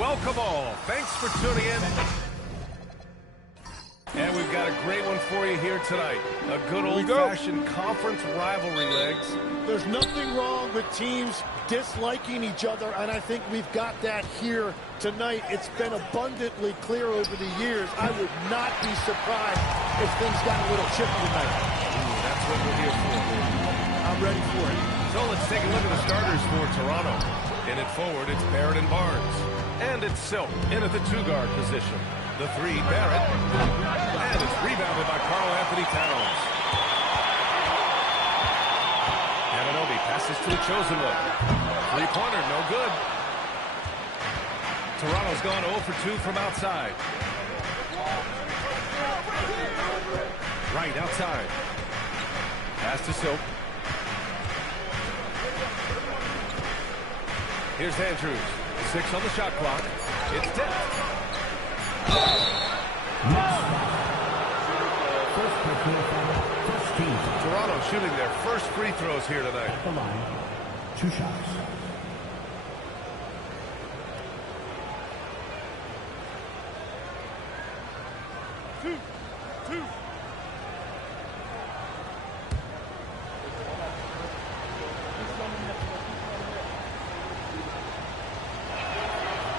Welcome all. Thanks for tuning in. And we've got a great one for you here tonight. A good old-fashioned conference rivalry, Legs. There's nothing wrong with teams disliking each other, and I think we've got that here tonight. It's been abundantly clear over the years. I would not be surprised if things got a little chippy tonight. That's what we're here for. I'm ready for it. So let's take a look at the starters for Toronto. In it forward, it's Barrett and Barnes. And it's Silk in at the two-guard position. The three, Barrett. And it's rebounded by Karl-Anthony Towns. Anunoby passes to the chosen one. Three-pointer, no good. Toronto's gone 0 for 2 from outside. Right outside. Pass to Silk. Here's Andrews. 6 on the shot clock. It's tipped. Toronto shooting their first free throws here tonight. At the line, 2 shots. Two.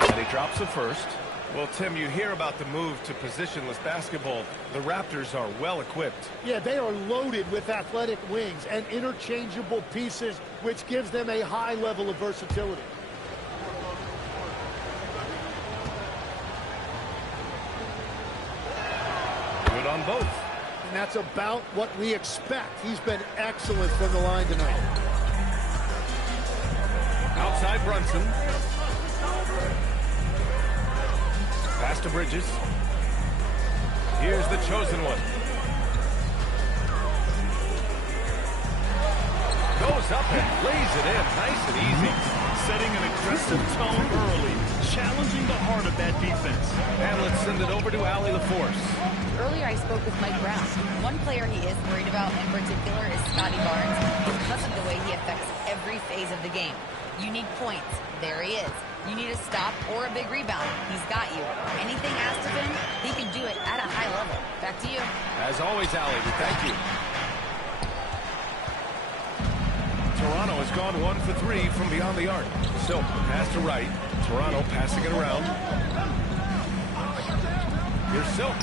And he drops the first. Well, Tim, you hear about the move to positionless basketball. The Raptors are well equipped. Yeah, they are loaded with athletic wings and interchangeable pieces, which gives them a high level of versatility. Good on both. And that's about what we expect. He's been excellent from the line tonight. Outside Brunson. Pass to Bridges. Here's the chosen one. Goes up and lays it in. Nice and easy. Setting an aggressive tone early. Challenging the heart of that defense. And let's send it over to Allie LaForce. Earlier I spoke with Mike Brown. One player he is worried about in particular is Scotty Barnes because of the way he affects every phase of the game. You need points. There he is. You need a stop or a big rebound. He's got you. Anything asked of him, he can do it at a high level. Back to you. As always, Allie, we thank you. Toronto has gone 1 for 3 from beyond the arc. Silk pass to right. Toronto passing it around. Here's Silk.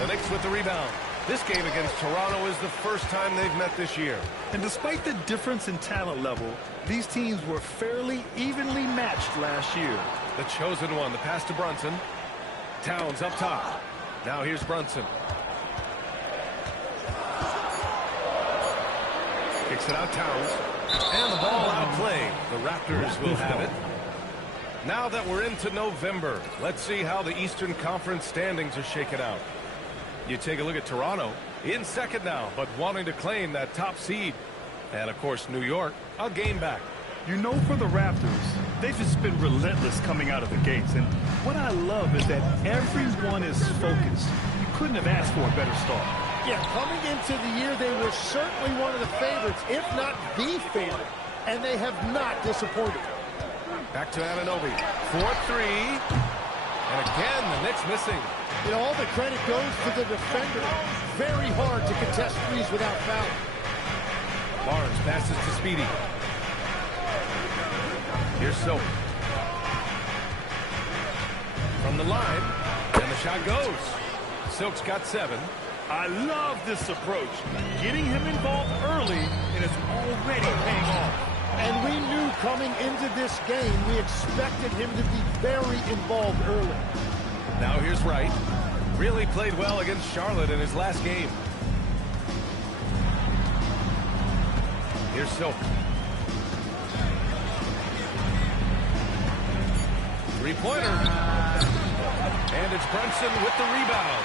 The Knicks with the rebound. This game against Toronto is the first time they've met this year. And despite the difference in talent level, these teams were fairly evenly matched last year. The chosen one, the pass to Brunson. Towns up top. Now here's Brunson. Kicks it out, Towns. And the ball out of play. The Raptors will have it. Now that we're into November, let's see how the Eastern Conference standings are shaken out. You take a look at Toronto, in second now, but wanting to claim that top seed. And, of course, New York, a game back. You know, for the Raptors, they've just been relentless coming out of the gates. And what I love is that everyone is focused. You couldn't have asked for a better start. Yeah, coming into the year, they were certainly one of the favorites, if not the favorite. And they have not disappointed. Back to Anunoby. 4-3. And again, the Knicks missing. You know, all the credit goes to the defender. Very hard to contest threes without foul. Barnes passes to Speedy. Here's Silk. From the line, and the shot goes. Silk's got 7. I love this approach. Getting him involved early, and it's already paying off. And we knew coming into this game, we expected him to be very involved early. Now here's Wright. Really played well against Charlotte in his last game. Here's Silk. Three-pointer. And it's Brunson with the rebound.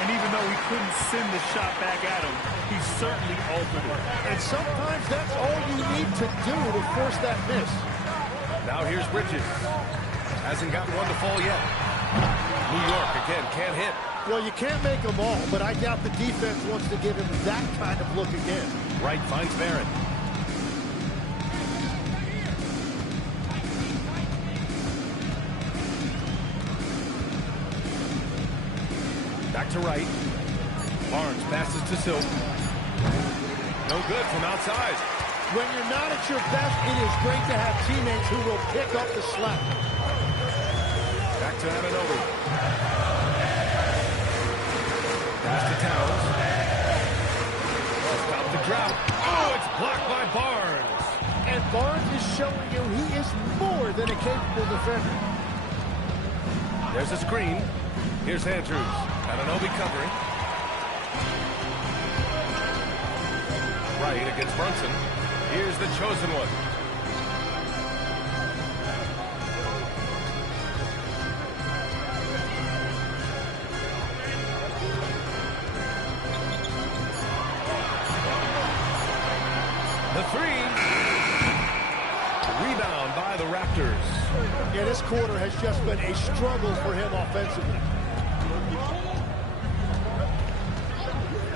And even though he couldn't send the shot back at him, he certainly altered it. And sometimes that's all you need to do to force that miss. Now here's Bridges. Hasn't gotten one to fall yet. New York, again, can't hit. Well, you can't make them all, but I doubt the defense wants to give him that kind of look again. Wright finds Barrett. Back to right. Barnes passes to Silk. No good from outside. When you're not at your best, it is great to have teammates who will pick up the slack. Back to Anunoby. Pass to Towns. Stop the drought. Oh, it's blocked by Barnes. And Barnes is showing you he is more than a capable defender. There's a screen. Here's Andrews. Anunoby covering. Right against Brunson. Here's the chosen one. The three. Rebound by the Raptors. Yeah, this quarter has just been a struggle for him offensively.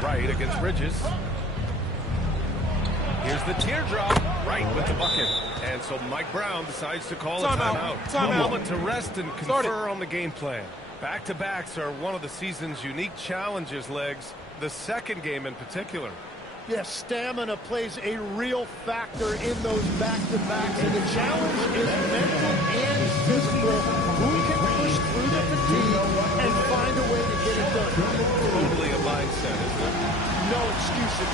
Right against Bridges. Here's the teardrop. Right with the bucket. And so Mike Brown decides to call a timeout. A moment to rest and confer on the game plan. Back-to-backs are one of the season's unique challenges, Legs. The second game in particular. Yes, stamina plays a real factor in those back-to-backs. And the challenge is mental and physical. Who can push through the fatigue and find a way to get it done? Totally a mindset, isn't it? No excuses.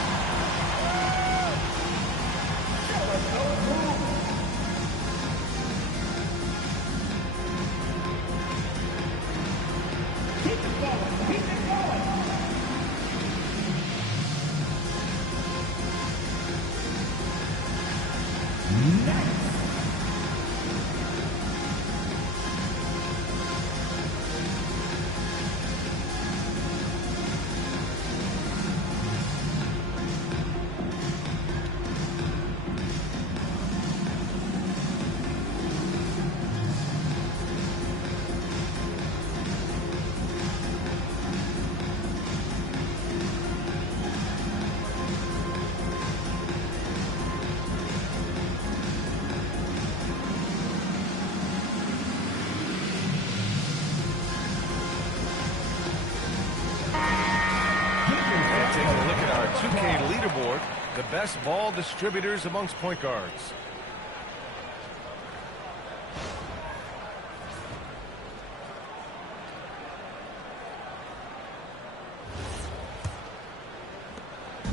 Leaderboard, the best ball distributors amongst point guards.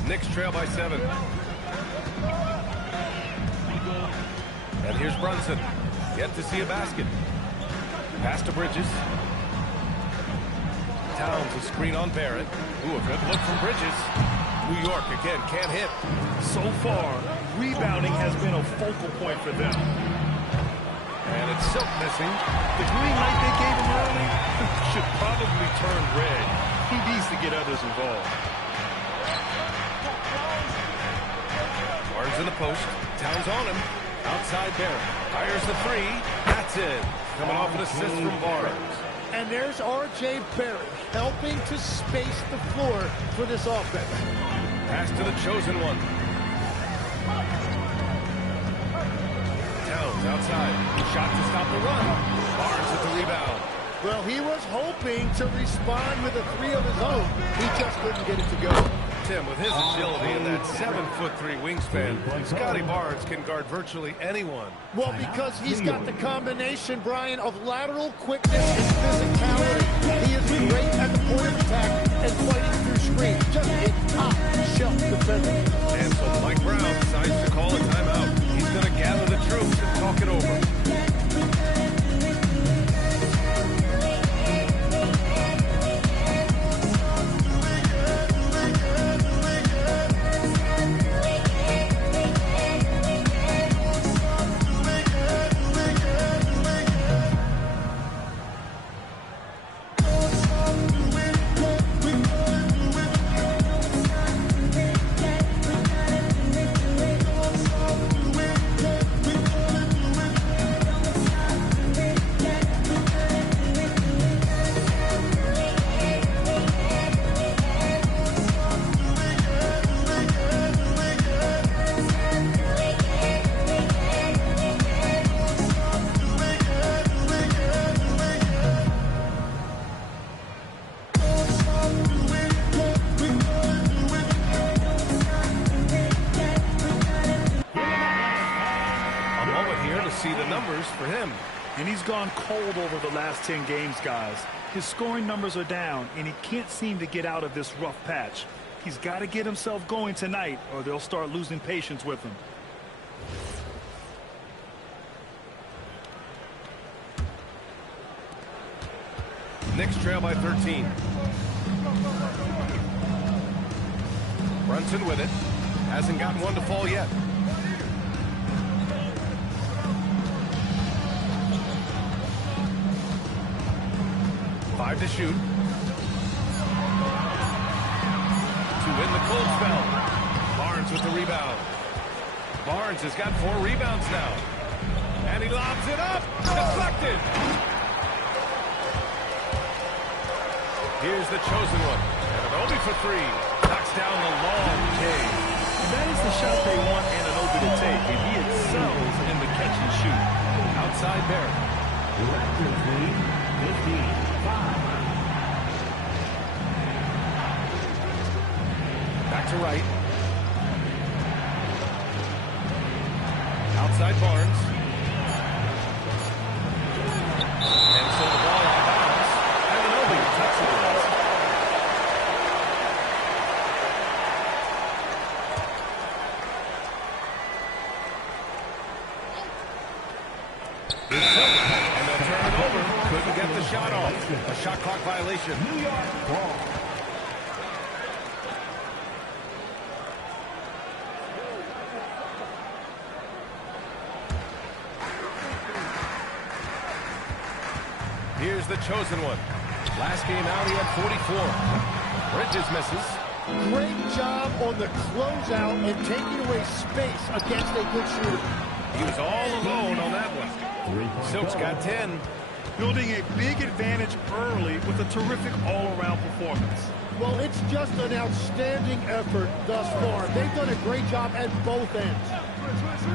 Knicks trail by 7. And here's Brunson. Yet to see a basket. Pass to Bridges. Towns a screen on Barrett. Ooh, a good look from Bridges. New York, again, can't hit. So far, rebounding has been a focal point for them. And it's Silk missing. The green light they gave him early should probably turn red. He needs to get others involved. Barnes in the post. Towns on him. Outside Barrett. Fires the three. That's it. Coming off an assist from Barnes. And there's R.J. Barrett helping to space the floor for this offense. Pass to the chosen one. Towns outside. Shot to stop the run. Barnes with the rebound. Well, he was hoping to respond with a three of his own. He just couldn't get it to go. Tim, with his agility and that 7'3" wingspan, Scotty Barnes can guard virtually anyone. Well, because he's got the combination, Brian, of lateral quickness and physicality. He is great at the point of attack and fighting through screens. Just a top-shelf defender. And so Mike Brown decides to call a timeout. He's going to gather the troops and talk it over. see the numbers for him. And he's gone cold over the last 10 games, guys. His scoring numbers are down, and he can't seem to get out of this rough patch. He's got to get himself going tonight, or they'll start losing patience with him. Knicks trail by 13. Brunson with it. Hasn't gotten one to fall yet. Five to shoot. To win the cold spell. Barnes with the rebound. Barnes has got 4 rebounds now. And he lobs it up. Deflected. Here's the chosen one. Anunoby for 3. Knocks down the long K. And that is the shot they want Anunoby to take, and he excels in the catch and shoot. Outside Barrett. Raptors lead 15-5. Back to right. Outside Barnes. And so the ball out of bounds. Anunoby touches it. And they'll turn it over. Couldn't get the shot off. A shot clock violation. New York ball. Here's the chosen one. Last game out, he had 44. Bridges misses. Great job on the closeout and taking away space against a good shooter. He was all alone on that one. Silk's got 10. Building a big advantage early with a terrific all-around performance. Well, it's just an outstanding effort thus far. They've done a great job at both ends.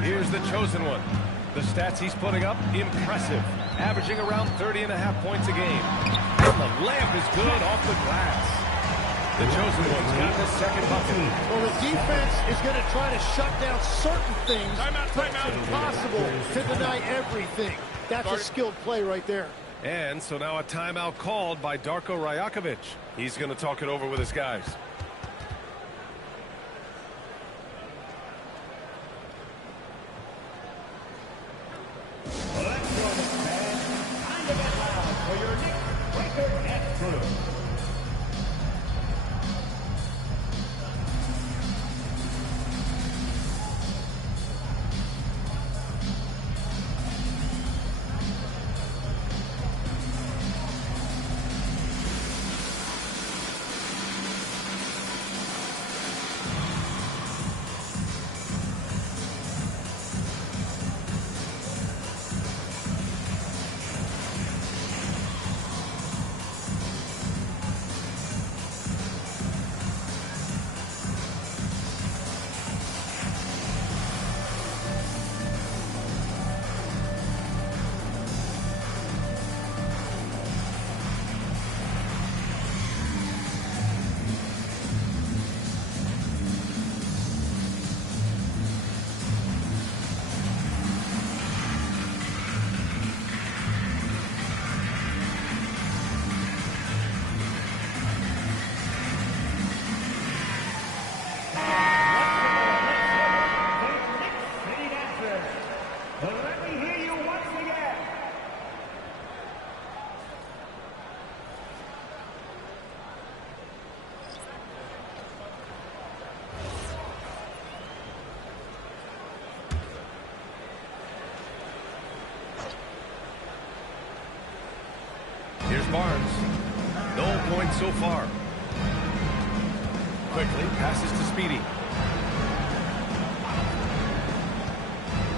Here's the chosen one. The stats he's putting up, impressive. Averaging around 30.5 points a game. And the layup is good off the glass. The chosen one's got the second bucket. Well, the defense is going to try to shut down certain things. But it's impossible to deny everything. That's a skilled play right there. And so now a timeout called by Darko Rajakovic. He's going to talk it over with his guys. Here's Barnes. No points so far. Quickly passes to Speedy.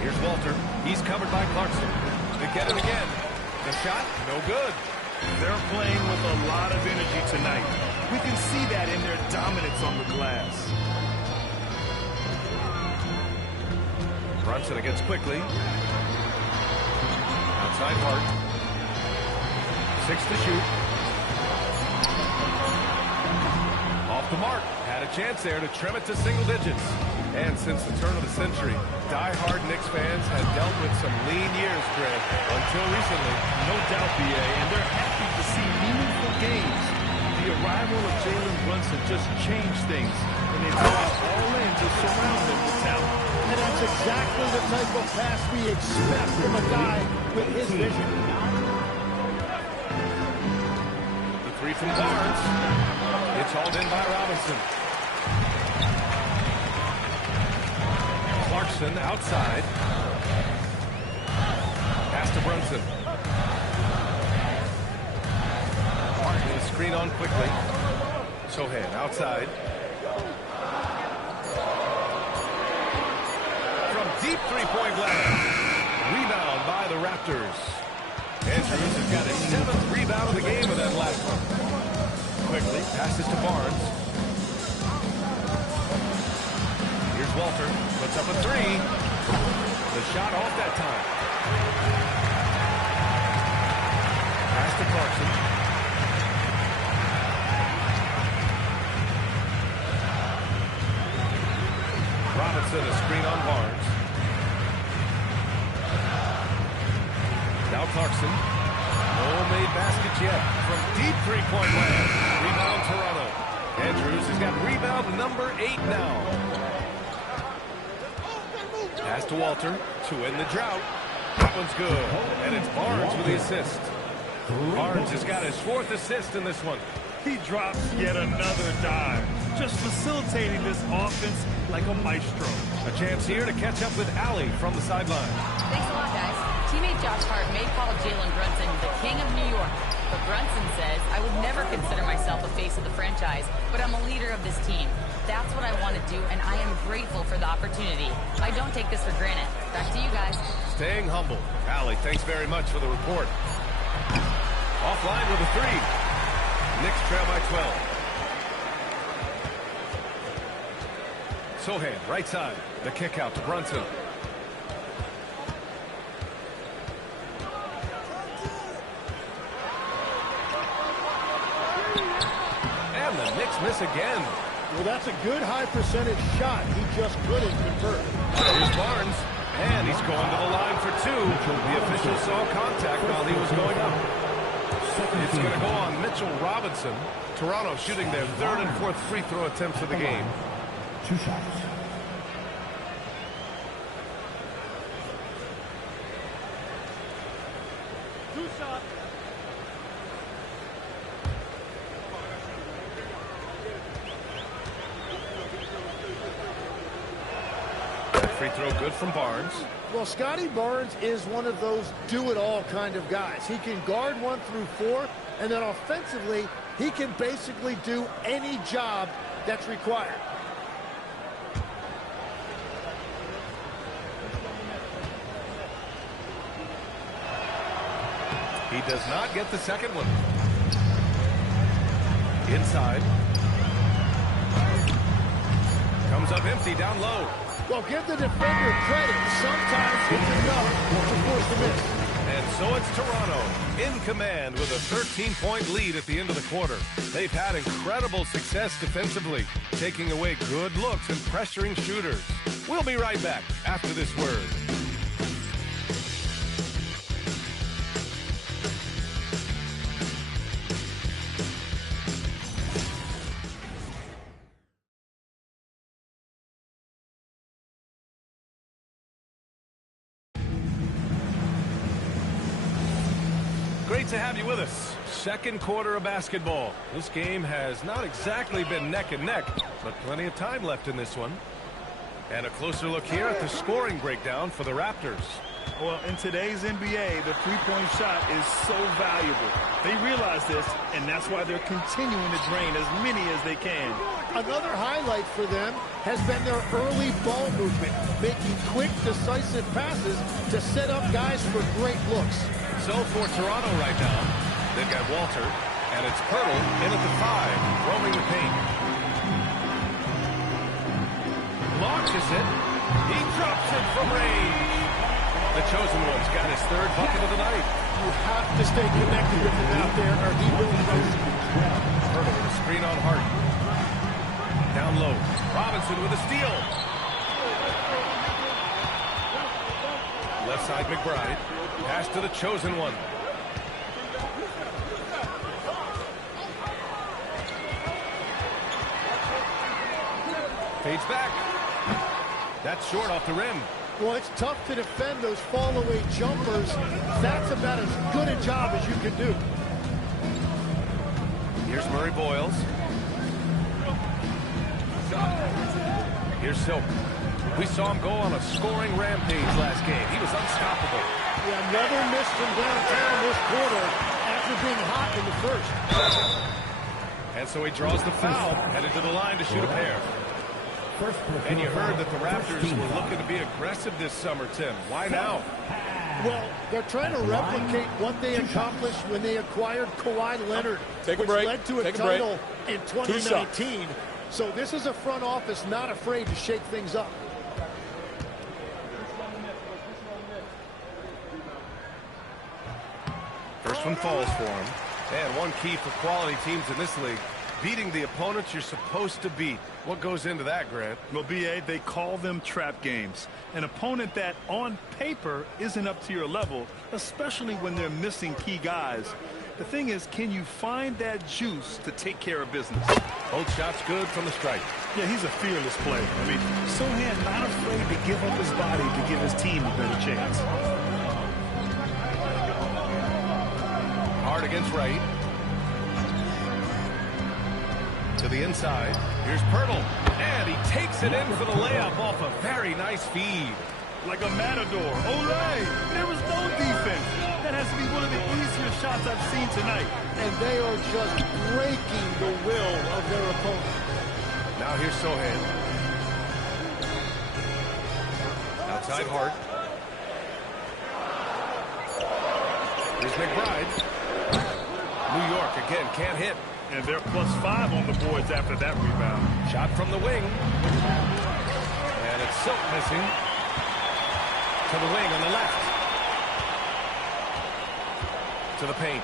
Here's Walter. He's covered by Clarkson. To get it again. The shot, no good. They're playing with a lot of energy tonight. We can see that in their dominance on the glass. Brunson against quickly. Outside Hart. 6 to shoot. Off the mark. Had a chance there to trim it to single digits. And since the turn of the century, die-hard Knicks fans have dealt with some lean years, Greg, until recently. No doubt, B.A., and they're happy to see meaningful games. The arrival of Jalen Brunson just changed things, and they go all in to surround them with talent. And that's exactly the type of pass we expect from a guy with his vision. The three from Barnes. It's hauled in by Robinson. Clarkson outside. Pass to Brunson. Martin screen on quickly. Sohan outside. From deep three-point land. Rebound by the Raptors. Andrews has got his 7th rebound of the game with that last one. Quickly passes to Barnes. Here's Walter. Puts up a three. The shot off that time. Pass to Clarkson. Robinson, a screen on Barnes. Now Clarkson. No made baskets yet. From deep three-point land. Rebound Toronto. Andrews has got rebound number 8 now. Pass to Walter to end the drought. That one's good. And it's Barnes with the assist. Barnes has got his 4th assist in this one. He drops yet another dime, just facilitating this offense like a maestro. A chance here to catch up with Allie from the sideline. Thanks a lot, guys. Teammate Josh Hart may call Jalen Brunson the king of New York, but Brunson says, I would never consider myself a face of the franchise, but I'm a leader of this team. That's what I want to do, and I am grateful for the opportunity. I don't take this for granted. Back to you guys. Staying humble. Allie, thanks very much for the report. Offline with a three. Knicks trail by 12. Sohan, right side. The kick out to Brunson. And the Knicks miss again. Well, that's a good high percentage shot. He just couldn't convert. Here's Barnes. And he's going to the line for 2. The official saw contact while he was going up. It's going to go on Mitchell Robinson. Toronto shooting their 3rd and 4th free throw attempts of the game. 2 shots. Free throw good from Barnes. Well, Scotty Barnes is one of those do-it-all kind of guys. He can guard 1 through 4, and then offensively, he can basically do any job that's required. He does not get the second one. Inside. Comes up empty down low. Well, give the defender credit. Sometimes it's enough to force the miss. And so it's Toronto in command with a 13-point lead at the end of the quarter. They've had incredible success defensively, taking away good looks and pressuring shooters. We'll be right back after this word. Great to have you with us. Second quarter of basketball. This game has not exactly been neck and neck, but plenty of time left in this one. And a closer look here at the scoring breakdown for the Raptors. Well, in today's NBA, the three-point shot is so valuable. They realize this, and that's why they're continuing to drain as many as they can. Another highlight for them has been their early ball movement, making quick, decisive passes to set up guys for great looks. So for Toronto right now, they've got Walter, and it's Pirtle in at the 5, roaming the paint. Launches it. He drops it from range. The chosen one's got his 3rd bucket of the night. You have to stay connected with him out there, or he will lose. Pirtle with a screen on Hart. Down low. Robinson with a steal. Left side, McBride. Pass to the chosen one. Fades back. That's short off the rim. Well, it's tough to defend those fall-away jumpers. That's about as good a job as you can do. Here's Murray Boyles. Here's Silk. We saw him go on a scoring rampage last game. He was unstoppable. Yeah, another miss from downtown this quarter after being hot in the first. And so he draws the foul, headed to the line to shoot a pair. And you heard that the Raptors were looking to be aggressive this summer, Tim. Why now? Well, they're trying to replicate what they accomplished when they acquired Kawhi Leonard, which led to a title in 2019. So this is a front office not afraid to shake things up. First one falls for him. And one key for quality teams in this league, beating the opponents you're supposed to beat. What goes into that, Grant? Well, B.A., they call them trap games. An opponent that, on paper, isn't up to your level, especially when they're missing key guys. The thing is, can you find that juice to take care of business? Both shots good from the strike. Yeah, he's a fearless player. I mean, Sochan not afraid to give up his body to give his team a better chance. Hard against Wright. To the inside. Here's Pirtle. And he takes it in for the layup off a very nice feed. Like a matador. Olay! There was no defense. That has to be one of the easier shots I've seen tonight. And they are just breaking the will of their opponent. Now here's Sochan. Outside Hart. Here's McBride. New York again can't hit. And they're +5 on the boards after that rebound. Shot from the wing. And it's Silk missing. To the wing on the left. To the paint.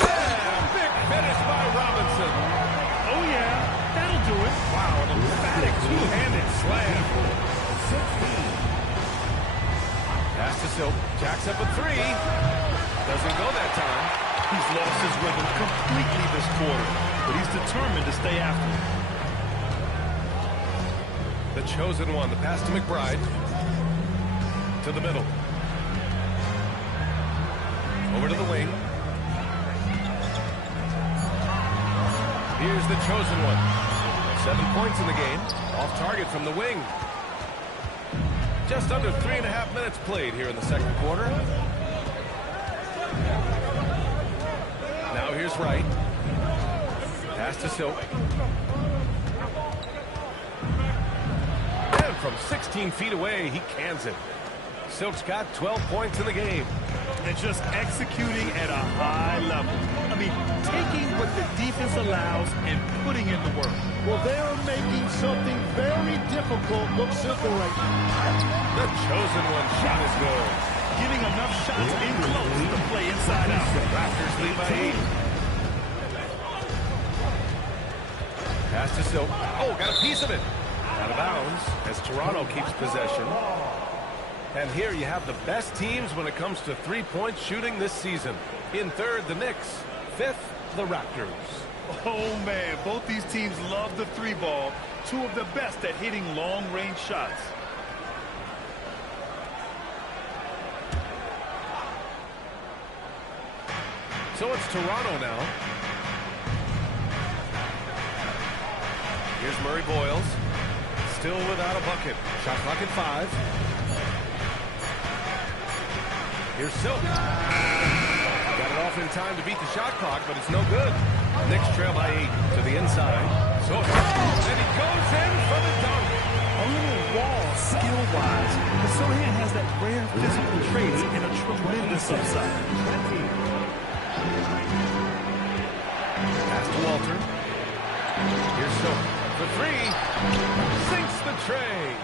Yeah, big finish by Robinson. Oh, yeah, that'll do it. Wow, an emphatic two-handed slam. Pass to Silk. Jacks up a three. Doesn't go that time. He's lost his rhythm completely this quarter, but he's determined to stay after it. The chosen one. The pass to McBride. To the middle. Over to the wing. Here's the chosen one. 7 points in the game. Off target from the wing. Just under 3.5 minutes played here in the second quarter. Now here's Wright. Pass to Silk. And from 16 feet away, he cans it. Silk's got 12 points in the game. And just executing at a high level. I mean, taking what the defense allows and putting in the work. Well, they are making something very difficult look simple right now. The chosen one shot is good. Getting enough shots in close to play inside out. Raptors lead by 8. Pass to Silk. Oh, got a piece of it. Out of bounds as Toronto keeps possession. And here you have the best teams when it comes to three-point shooting this season. In third, the Knicks. Fifth, the Raptors. Oh, man, both these teams love the three ball. Two of the best at hitting long-range shots. So it's Toronto now. Here's Murray Boyles. Still without a bucket. Shot clock at 5. Here's Silk. Got it off in time to beat the shot clock, but it's no good. Knicks trail by 8 to the inside. So, and he goes in for the dunk. A little raw skill-wise, but Sochan has that rare physical traits and a tremendous upside. Pass to Walter. Here's Silk for 3. Sinks the tray.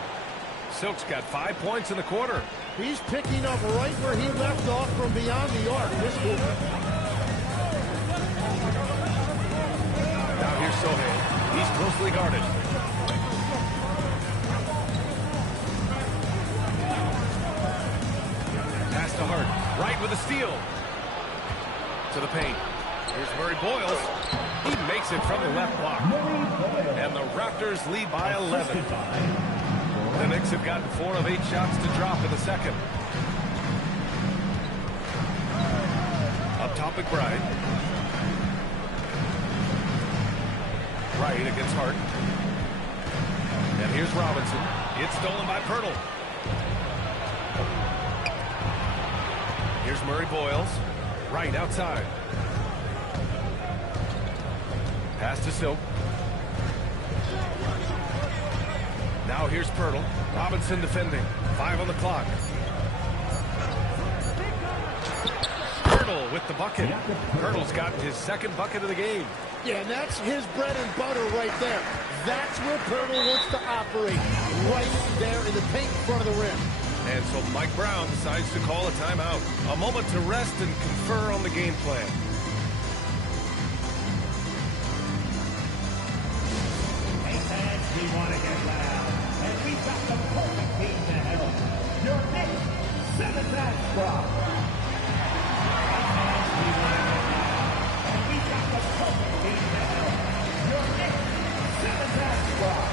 Silk's got 5 points in the quarter. He's picking up right where he left off from beyond the arc this quarter. Now here's Sochan. He's closely guarded. steal. To the paint. Here's Murray Boyles. He makes it from the left block. And the Raptors lead by 11. The Knicks have gotten 4 of 8 shots to drop in the second. Up top, McBride. Right against Hart. And here's Robinson. It's stolen by Pirtle. Here's Murray Boyles. Right outside. Pass to Silk. Now here's Pirtle. Robinson defending. 5 on the clock. Pirtle with the bucket. Pirtle's gotten his second bucket of the game. Yeah, and that's his bread and butter right there. That's where Pirtle wants to operate. Right there in the paint in front of the rim. And so Mike Brown decides to call a timeout. A moment to rest and confer on the game plan. Hey fans, we want to get loud. And we've got the perfect team to help. Your next 7-man squad. Hey fans, we want to get loud. And we've got the perfect team to help. Your next 7-man squad.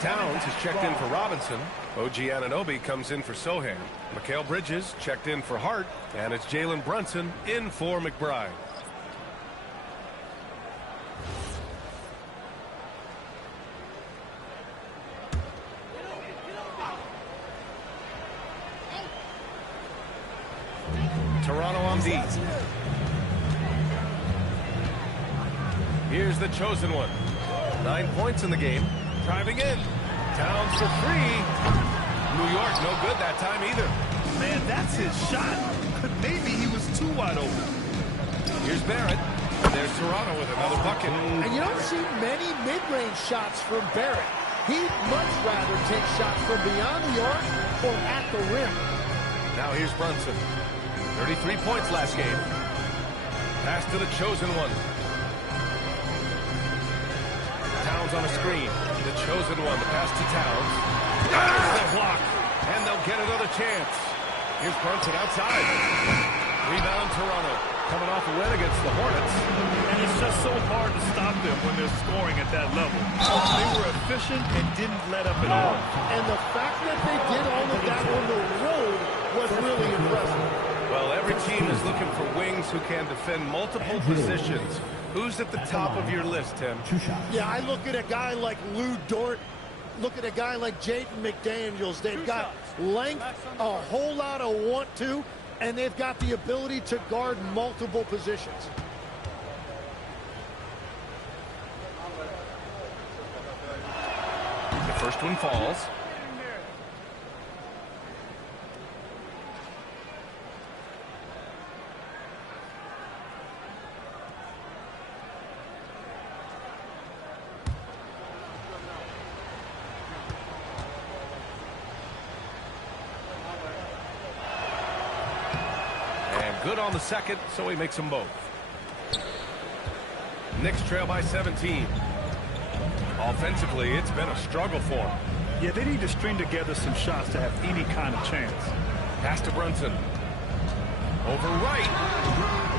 Towns has checked in for Robinson. OG Anunoby comes in for Sohan. Mikal Bridges checked in for Hart. And it's Jalen Brunson in for McBride. Toronto on D. Here's the chosen one. 9 points in the game. Driving in. Towns for 3. New York, no good that time either. Man, that's his shot. Maybe he was too wide open. Here's Barrett. There's Toronto with another bucket. And you don't see many mid-range shots from Barrett. He'd much rather take shots from beyond the arc or at the rim. Now here's Brunson. 33 points last game. Pass to the chosen one. Towns on a screen. The chosen one. The pass to Towns. There's the block. And they'll get another chance. Here's Brunson outside. Rebound Toronto. Coming off a win against the Hornets. And it's just so hard to stop them when they're scoring at that level. They were efficient and didn't let up at all. And the fact that they did all of that on the road was really impressive. Well, every team is looking for wings who can defend multiple positions. Who's at the top of your list, Tim? Yeah, I look at a guy like Lou Dort. Look at a guy like Jaden McDaniels. They've got length, a whole lot of want to, and they've got the ability to guard multiple positions. The first one falls. Good on the second, so he makes them both. Knicks trail by 17. Offensively, it's been a struggle for them. Yeah, they need to string together some shots to have any kind of chance. Pass to Brunson. Over right.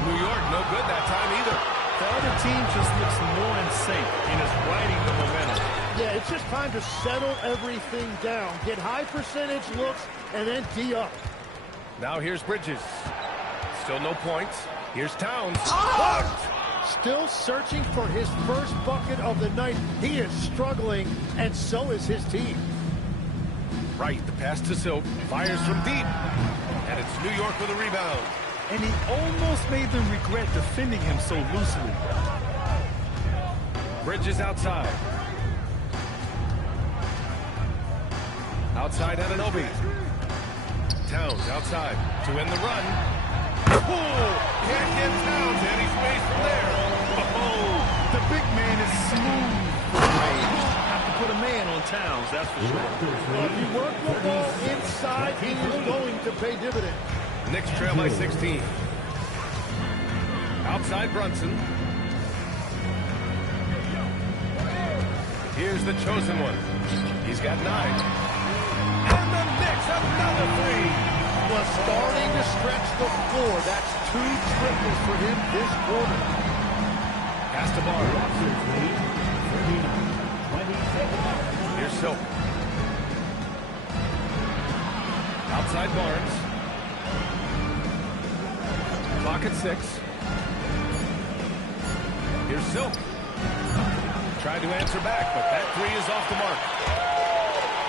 New York, no good that time either. The other team just looks more in sync and is riding the momentum. Yeah, it's just time to settle everything down. Get high percentage looks and then D up. Now here's Bridges. Still no points. Here's Towns. Blocked! Still searching for his first bucket of the night. He is struggling, and so is his team. Right, the pass to Silk. Fires from deep. And it's New York with a rebound. And he almost made them regret defending him so loosely. Bridges outside. Outside Anunoby. Towns outside to end the run. Oh, can't get Towns any space from there. Oh, the big man is smooth for range. Have to put a man on Towns, that's for sure. Well, if you work the ball inside, he is going to pay dividends. Knicks trail by 16. Outside Brunson. Here's the chosen one. He's got 9. And the Knicks, another 3. Was starting to stretch the floor. That's 2 triples for him this quarter. Pass to Barnes. Here's Silk. Outside Barnes. Clock at 6. Here's Silk. Tried to answer back, but that 3 is off the mark.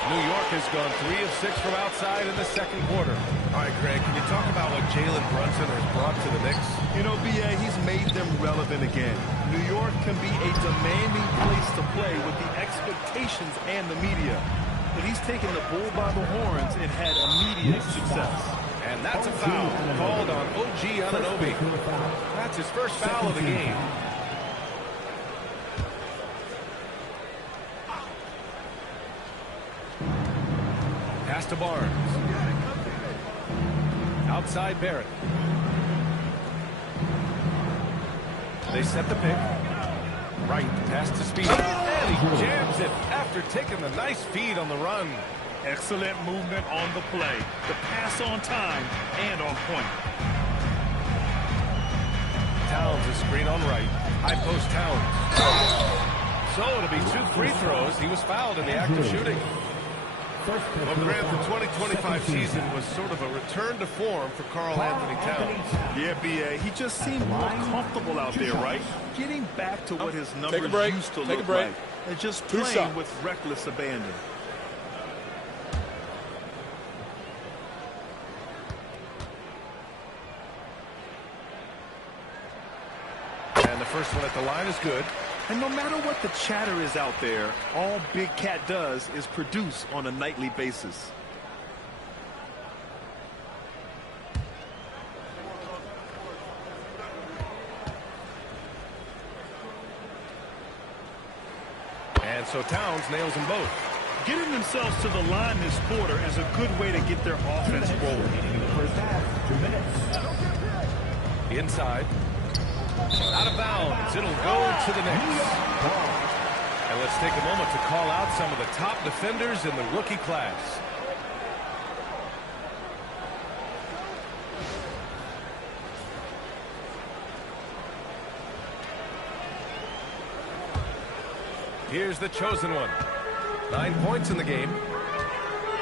New York has gone 3 of 6 from outside in the second quarter. All right, Greg, can you talk about what Jalen Brunson has brought to the Knicks? You know, B.A., he's made them relevant again. New York can be a demanding place to play with the expectations and the media. But he's taken the bull by the horns and had immediate success. And that's a foul called on OG Anunoby. That's his first foul of the game. Pass to Barnes. Outside Barrett. They set the pick. Right, pass to Speed. And he jams it after taking the nice feed on the run. Excellent movement on the play. The pass on time and on point. Towns is screen on right. High post Towns. So it'll be 2 free throws. He was fouled in the act of shooting. Well, Grant, the 2025 season was sort of a return to form for Karl Anthony Towns. Yeah, B.A., he just seemed more comfortable out there, right? Getting back to what his numbers used to look like. And just playing with reckless abandon. And the first one at the line is good. And no matter what the chatter is out there, all Big Cat does is produce on a nightly basis. And so Towns nails them both. Getting themselves to the line this quarter is a good way to get their offense rolling. Inside. Out of bounds. It'll go to the Knicks. And let's take a moment to call out some of the top defenders in the rookie class. Here's the chosen one. 9 points in the game.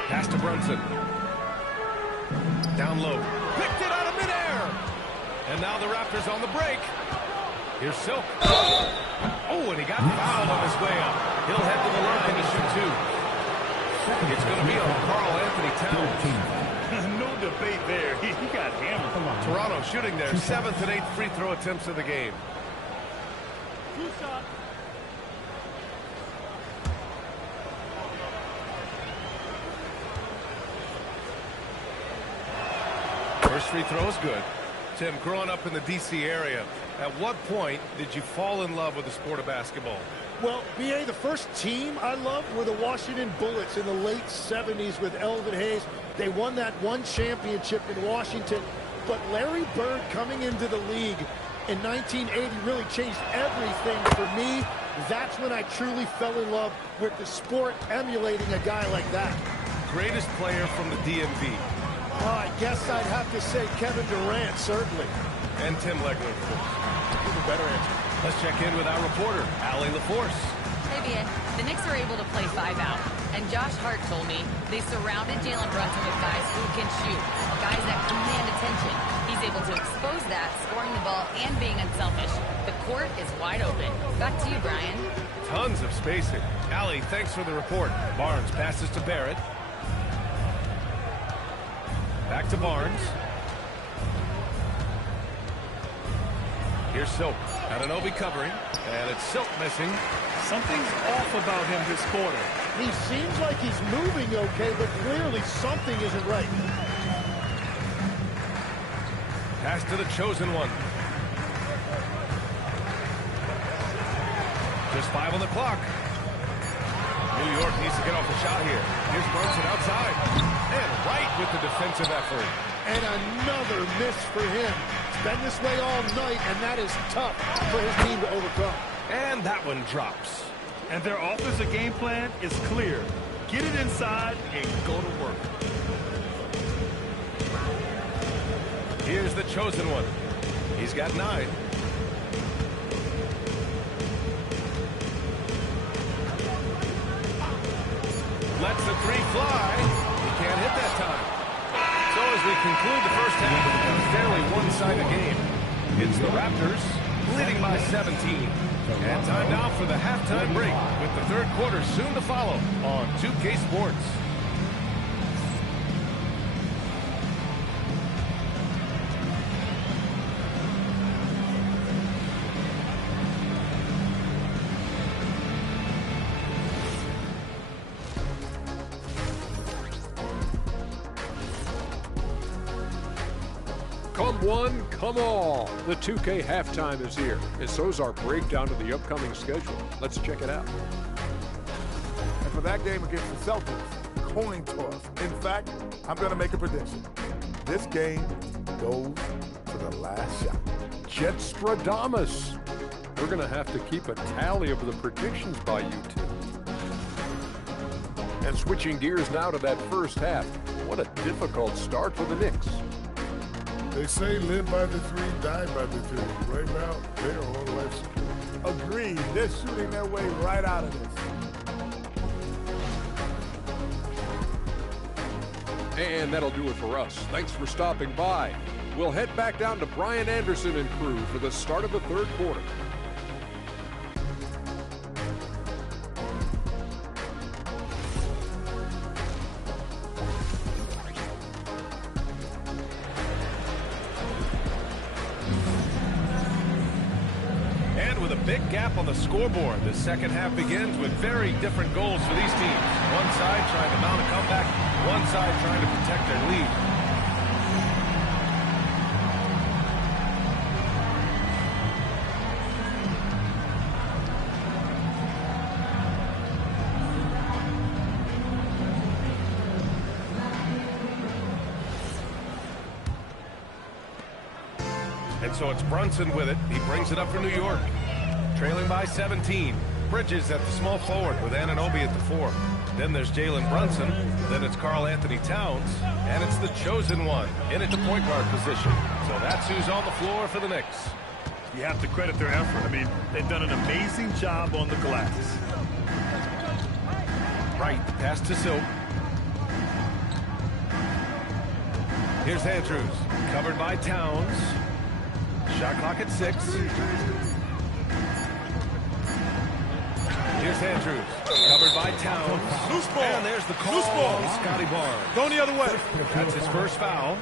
Pass to Brunson. Down low. Picked it out of midair. And now the Raptors on the break. Here's Silk. Oh, and he got fouled on his way up. He'll head to the line to shoot 2. It's going to be on Karl Anthony Towns. No debate there. He got hammered. Toronto shooting their 7th and 8th free throw attempts of the game. First free throw is good. Tim, growing up in the D.C. area, at what point did you fall in love with the sport of basketball? Well, B.A., the first team I loved were the Washington Bullets in the late 70s with Elvin Hayes. They won that one championship in Washington. But Larry Bird coming into the league in 1980 really changed everything for me. That's when I truly fell in love with the sport, emulating a guy like that. Greatest player from the DMV. I guess I'd have to say Kevin Durant, certainly. And Tim Legler, of course. Give a better answer. Let's check in with our reporter, Allie LaForce. Hey, BA. The Knicks are able to play 5 out. And Josh Hart told me they surrounded Jalen Brunson with guys who can shoot, guys that command attention. He's able to expose that, scoring the ball and being unselfish. The court is wide open. Back to you, Brian. Tons of spacing. Allie, thanks for the report. Barnes passes to Barrett. Back to Barnes. Here's Silk. Anunoby covering. And it's Silk missing. Something's off about him this quarter. He seems like he's moving okay, but clearly something isn't right. Pass to the chosen one. Just 5 on the clock. New York needs to get off the shot here. Here's Brunson outside. And right with the defensive effort. And another miss for him. It's been this way all night, and that is tough for his team to overcome. And that one drops. And their offensive game plan is clear. Get it inside and go to work. Here's the chosen one. He's got 9. Lets the 3 fly. He can't hit that time. So as we conclude the first half of a fairly one-sided game, it's the Raptors leading by 17. And time now for the halftime break with the third quarter soon to follow on 2K Sports. Come one, come all. The 2K halftime is here, and so's our breakdown of the upcoming schedule. Let's check it out. And for that game against the Celtics, coin toss. In fact, I'm going to make a prediction. This game goes to the last shot. Jetstradamus. We're going to have to keep a tally of the predictions by you two. And switching gears now to that first half. What a difficult start for the Knicks. They say live by the 3, die by the 2. Right now, they're on life support. Agreed. They're shooting their way right out of this. And that'll do it for us. Thanks for stopping by. We'll head back down to Brian Anderson and crew for the start of the third quarter. Big gap on the scoreboard. The second half begins with very different goals for these teams. One side trying to mount a comeback, one side trying to protect their lead. And so it's Brunson with it. He brings it up for New York. Trailing by 17. Bridges at the small forward with Anunoby at the 4. Then there's Jalen Brunson. Then it's Karl-Anthony Towns. And it's the chosen one in at the point guard position. So that's who's on the floor for the Knicks. You have to credit their effort. I mean, they've done an amazing job on the glass. Right, pass to Silk. Here's Andrews, covered by Towns. Shot clock at 6. Here's Andrews, covered by Towns. Loose ball. And there's the call Loose ball. on Scotty Barnes. Going the other way. That's his first foul.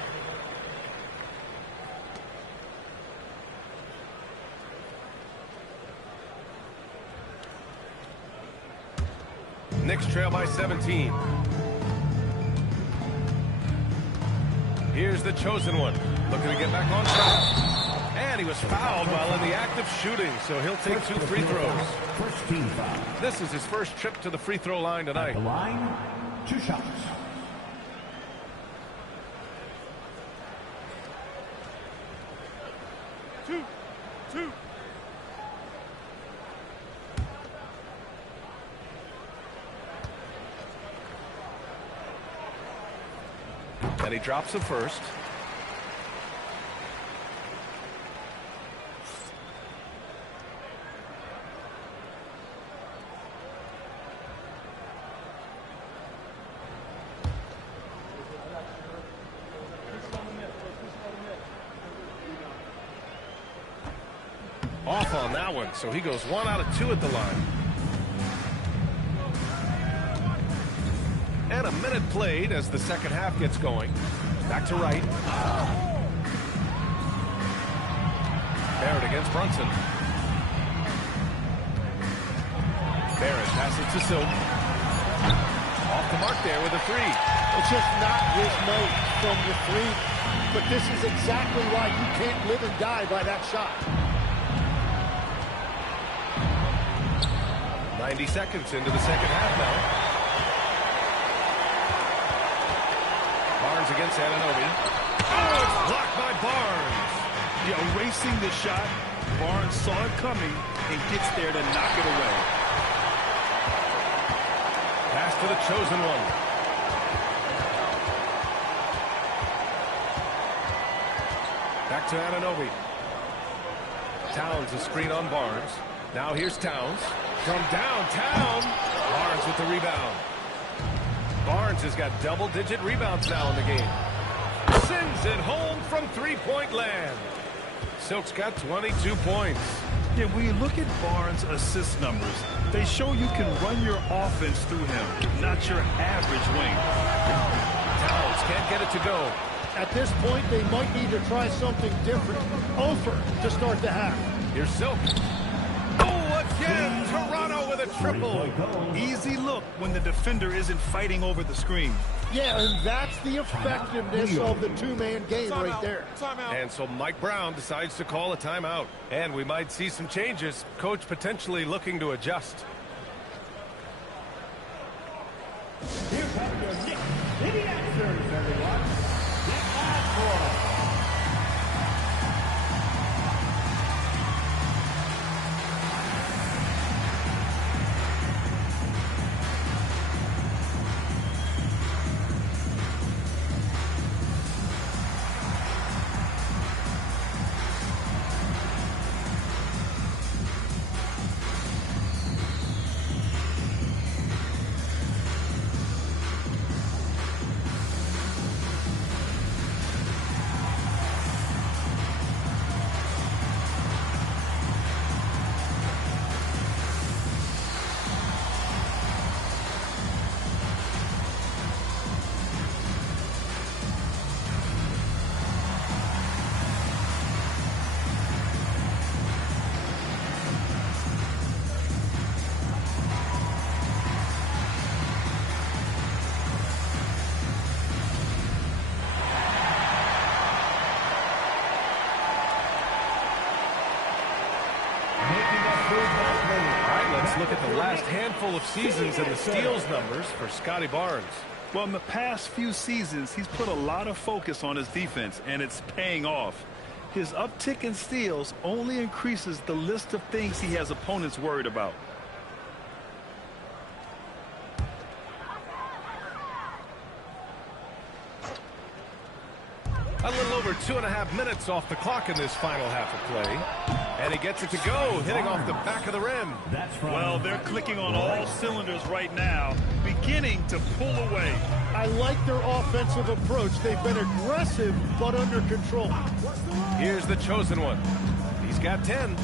Knicks trail by 17. Here's the chosen one, looking to get back on track. And he was fouled while in the act of shooting, so he'll take 2 free throws. First team foul. This is his first trip to the free throw line tonight. The line, 2 shots. Two. And he drops the first. Off on that one, so he goes 1 out of 2 at the line. And a minute played as the second half gets going. Back to Wright. Barrett against Brunson. Barrett passes to Silk. Off the mark there with a 3. It's just not his night from the 3. But this is exactly why you can't live and die by that shot. 90 seconds into the second half now. Barnes against Anunoby. Oh, it's blocked by Barnes. Yeah, erasing the shot. Barnes saw it coming and gets there to knock it away. Pass to the chosen one. Back to Anunoby. Towns a screen on Barnes. Now here's Towns. From downtown. Barnes with the rebound. Barnes has got double-digit rebounds now in the game. Sends it home from three-point land. Silk's got 22 points. Yeah, when you look at Barnes' assist numbers, they show you can run your offense through him, not your average wing. Towns can't get it to go. At this point, they might need to try something different. Over to start the half. Here's Silk. Oh, again, Toronto with a triple. Easy look when the defender isn't fighting over the screen. Yeah, and that's the effectiveness of the two-man game right there. And so Mike Brown decides to call a timeout. And we might see some changes. Coach potentially looking to adjust. Here comes your Knicks City answers, everyone. Get back for Look at the last handful of seasons and the steals numbers for Scotty Barnes. Well, in the past few seasons, he's put a lot of focus on his defense, and it's paying off. His uptick in steals only increases the list of things he has opponents worried about. A little over 2.5 minutes off the clock in this final half of play. And he gets it to go, hitting off the back of the rim. Well, they're clicking on all cylinders right now, beginning to pull away. I like their offensive approach. They've been aggressive, but under control. Here's the chosen one. He's got 10.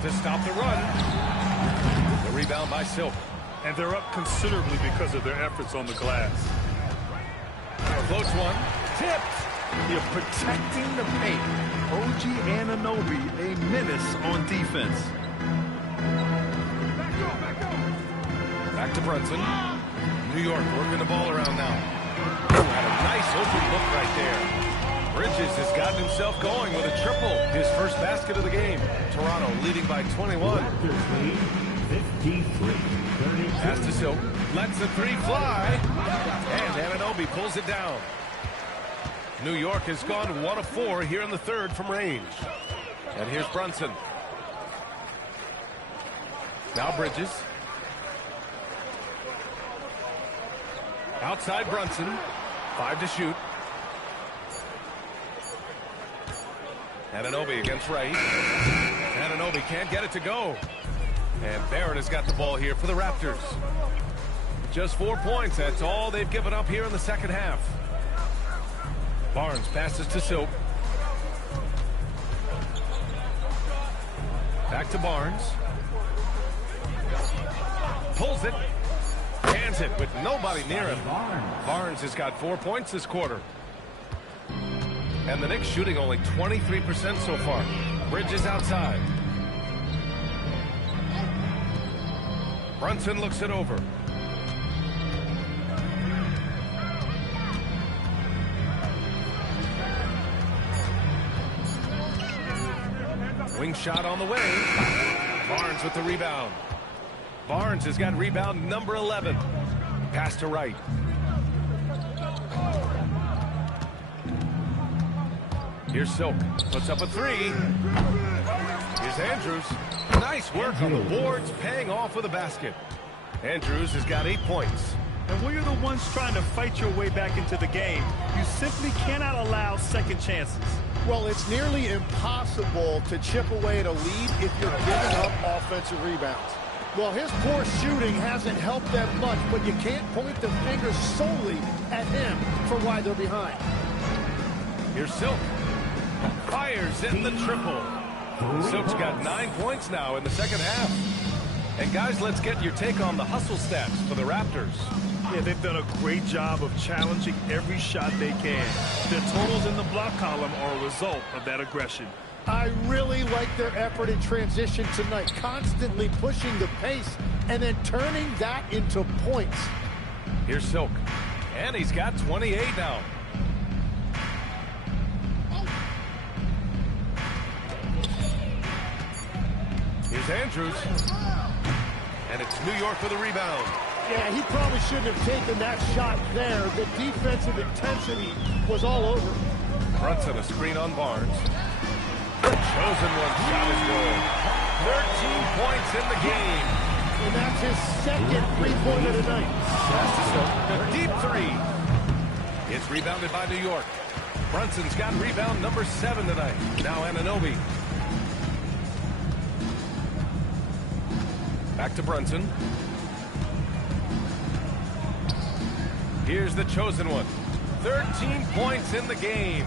To stop the run. The rebound by Silk. And they're up considerably because of their efforts on the glass. Floats one. Tipped. You're protecting the paint. OG Anunoby, a menace on defense. Back to Brunson. New York working the ball around now. Had a nice open look right there. Bridges has gotten himself going with a triple. His first basket of the game. Toronto leading by 21. 53-32. Pass to Silk. Lets the three fly. And Anunoby pulls it down. New York has gone 1 of 4 here in the third from range. And here's Brunson. Now Bridges. Outside Brunson. 5 to shoot. Anunoby against Wright. Anunoby can't get it to go. And Barrett has got the ball here for the Raptors. Just 4 points. That's all they've given up here in the second half. Barnes passes to Silk. Back to Barnes. Pulls it. Hands it with nobody near him. Barnes has got 4 points this quarter. And the Knicks shooting only 23% so far. Bridges outside. Brunson looks it over. Wing shot on the way. Barnes with the rebound. Barnes has got rebound number 11. Pass to Wright. Here's Silk. Puts up a three. Here's Andrews. Nice work on the boards, paying off with a basket. Andrews has got 8 points. And when you're the ones trying to fight your way back into the game, you simply cannot allow second chances. Well, it's nearly impossible to chip away at a lead if you're giving up offensive rebounds. Well, his poor shooting hasn't helped them much, but you can't point the finger solely at him for why they're behind. Here's Silk. Fires in the triple. Silk's got 9 points now in the second half. And guys, let's get your take on the hustle stats for the Raptors. Yeah, they've done a great job of challenging every shot they can. Their totals in the block column are a result of that aggression. I really like their effort in transition tonight, constantly pushing the pace and then turning that into points. Here's Silk. And he's got 28 now. Here's Andrews. And it's New York for the rebound. Yeah, he probably shouldn't have taken that shot there. The defensive intensity was all over. Brunson a screen on Barnes. The chosen one shot is good. 13 points in the game. And that's his second three-pointer tonight. A deep three. It's rebounded by New York. Brunson's got rebound number 7 tonight. Now Anunoby. Back to Brunson. Here's the chosen one. 13 points in the game.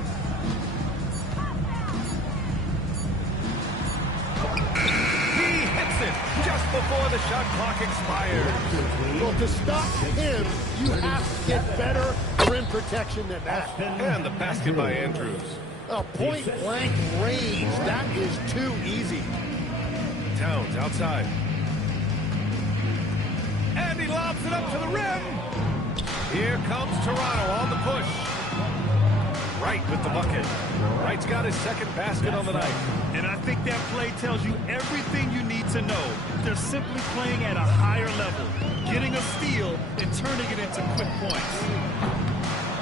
He hits it just before the shot clock expires. Well, to stop him, you have to get better rim protection than that. And the basket by Andrews. A point-blank range. That is too easy. Towns outside. And he lobs it up to the rim. Here comes Toronto on the push. Wright with the bucket. Wright's got his second basket on the night. And I think that play tells you everything you need to know. They're simply playing at a higher level, getting a steal and turning it into quick points.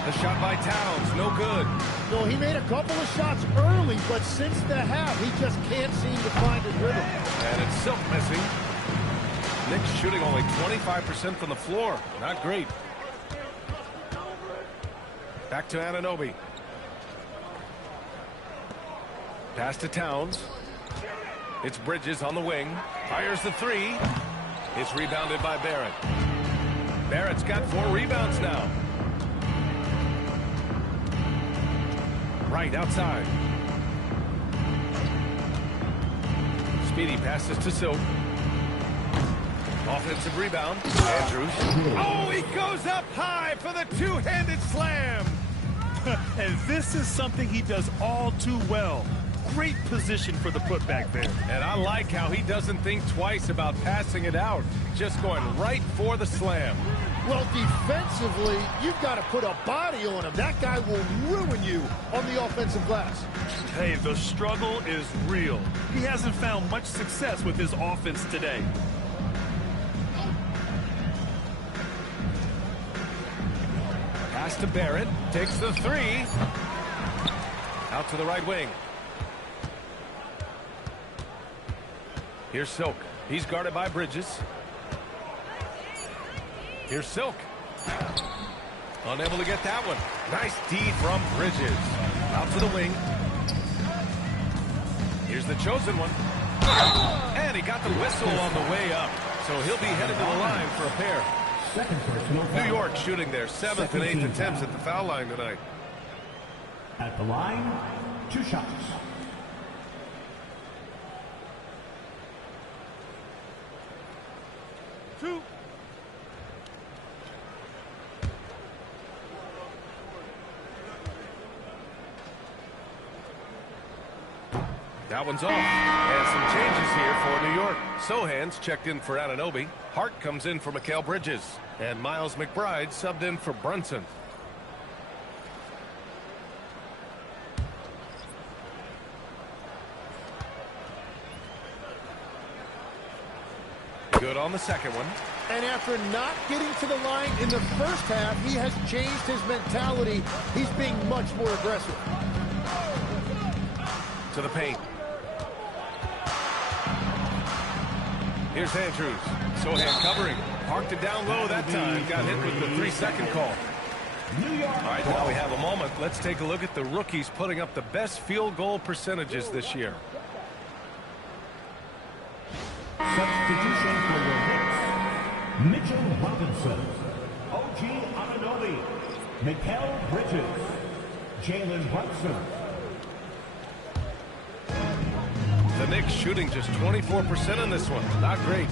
The shot by Towns, no good. No, he made a couple of shots early, but since the half, he just can't seem to find his rhythm. And it's Silk missing. Knicks shooting only 25% from the floor. Not great. Back to Anunoby. Pass to Towns. It's Bridges on the wing. Fires the three. It's rebounded by Barrett. Barrett's got 4 rebounds now. Right outside. Speedy passes to Silk. Offensive rebound. Andrews. Oh, he goes up high for the two-handed slam. And this is something he does all too well. Great position for the putback there. And I like how he doesn't think twice about passing it out. Just going right for the slam. Well, defensively, you've got to put a body on him. That guy will ruin you on the offensive glass. Hey, the struggle is real. He hasn't found much success with his offense today. Pass to Barrett. Takes the three. Out to the right wing. Here's Silk. He's guarded by Bridges. Here's Silk. Unable to get that one. Nice D from Bridges. Out to the wing. Here's the chosen one. And he got the whistle on the way up. So he'll be headed to the line for a pair. New York shooting their 7th and 8th attempts at the foul line tonight. At the line, 2 shots. That one's off. And some changes here for New York. Sohan's checked in for Anunoby. Hart comes in for Mikal Bridges. And Miles McBride subbed in for Brunson. Good on the second one. And after not getting to the line in the first half, he has changed his mentality. He's being much more aggressive. To the paint. Here's Andrews. Sohan covering. Parked it down low that time. Got hit with the 3-second call. All right, now we have a moment. Let's take a look at the rookies putting up the best field goal percentages this year. Substitution for the Knicks, Mitchell Robinson, OG Anunoby, Mikal Bridges, Jalen Brunson. The Knicks shooting just 24% on this one. Not great.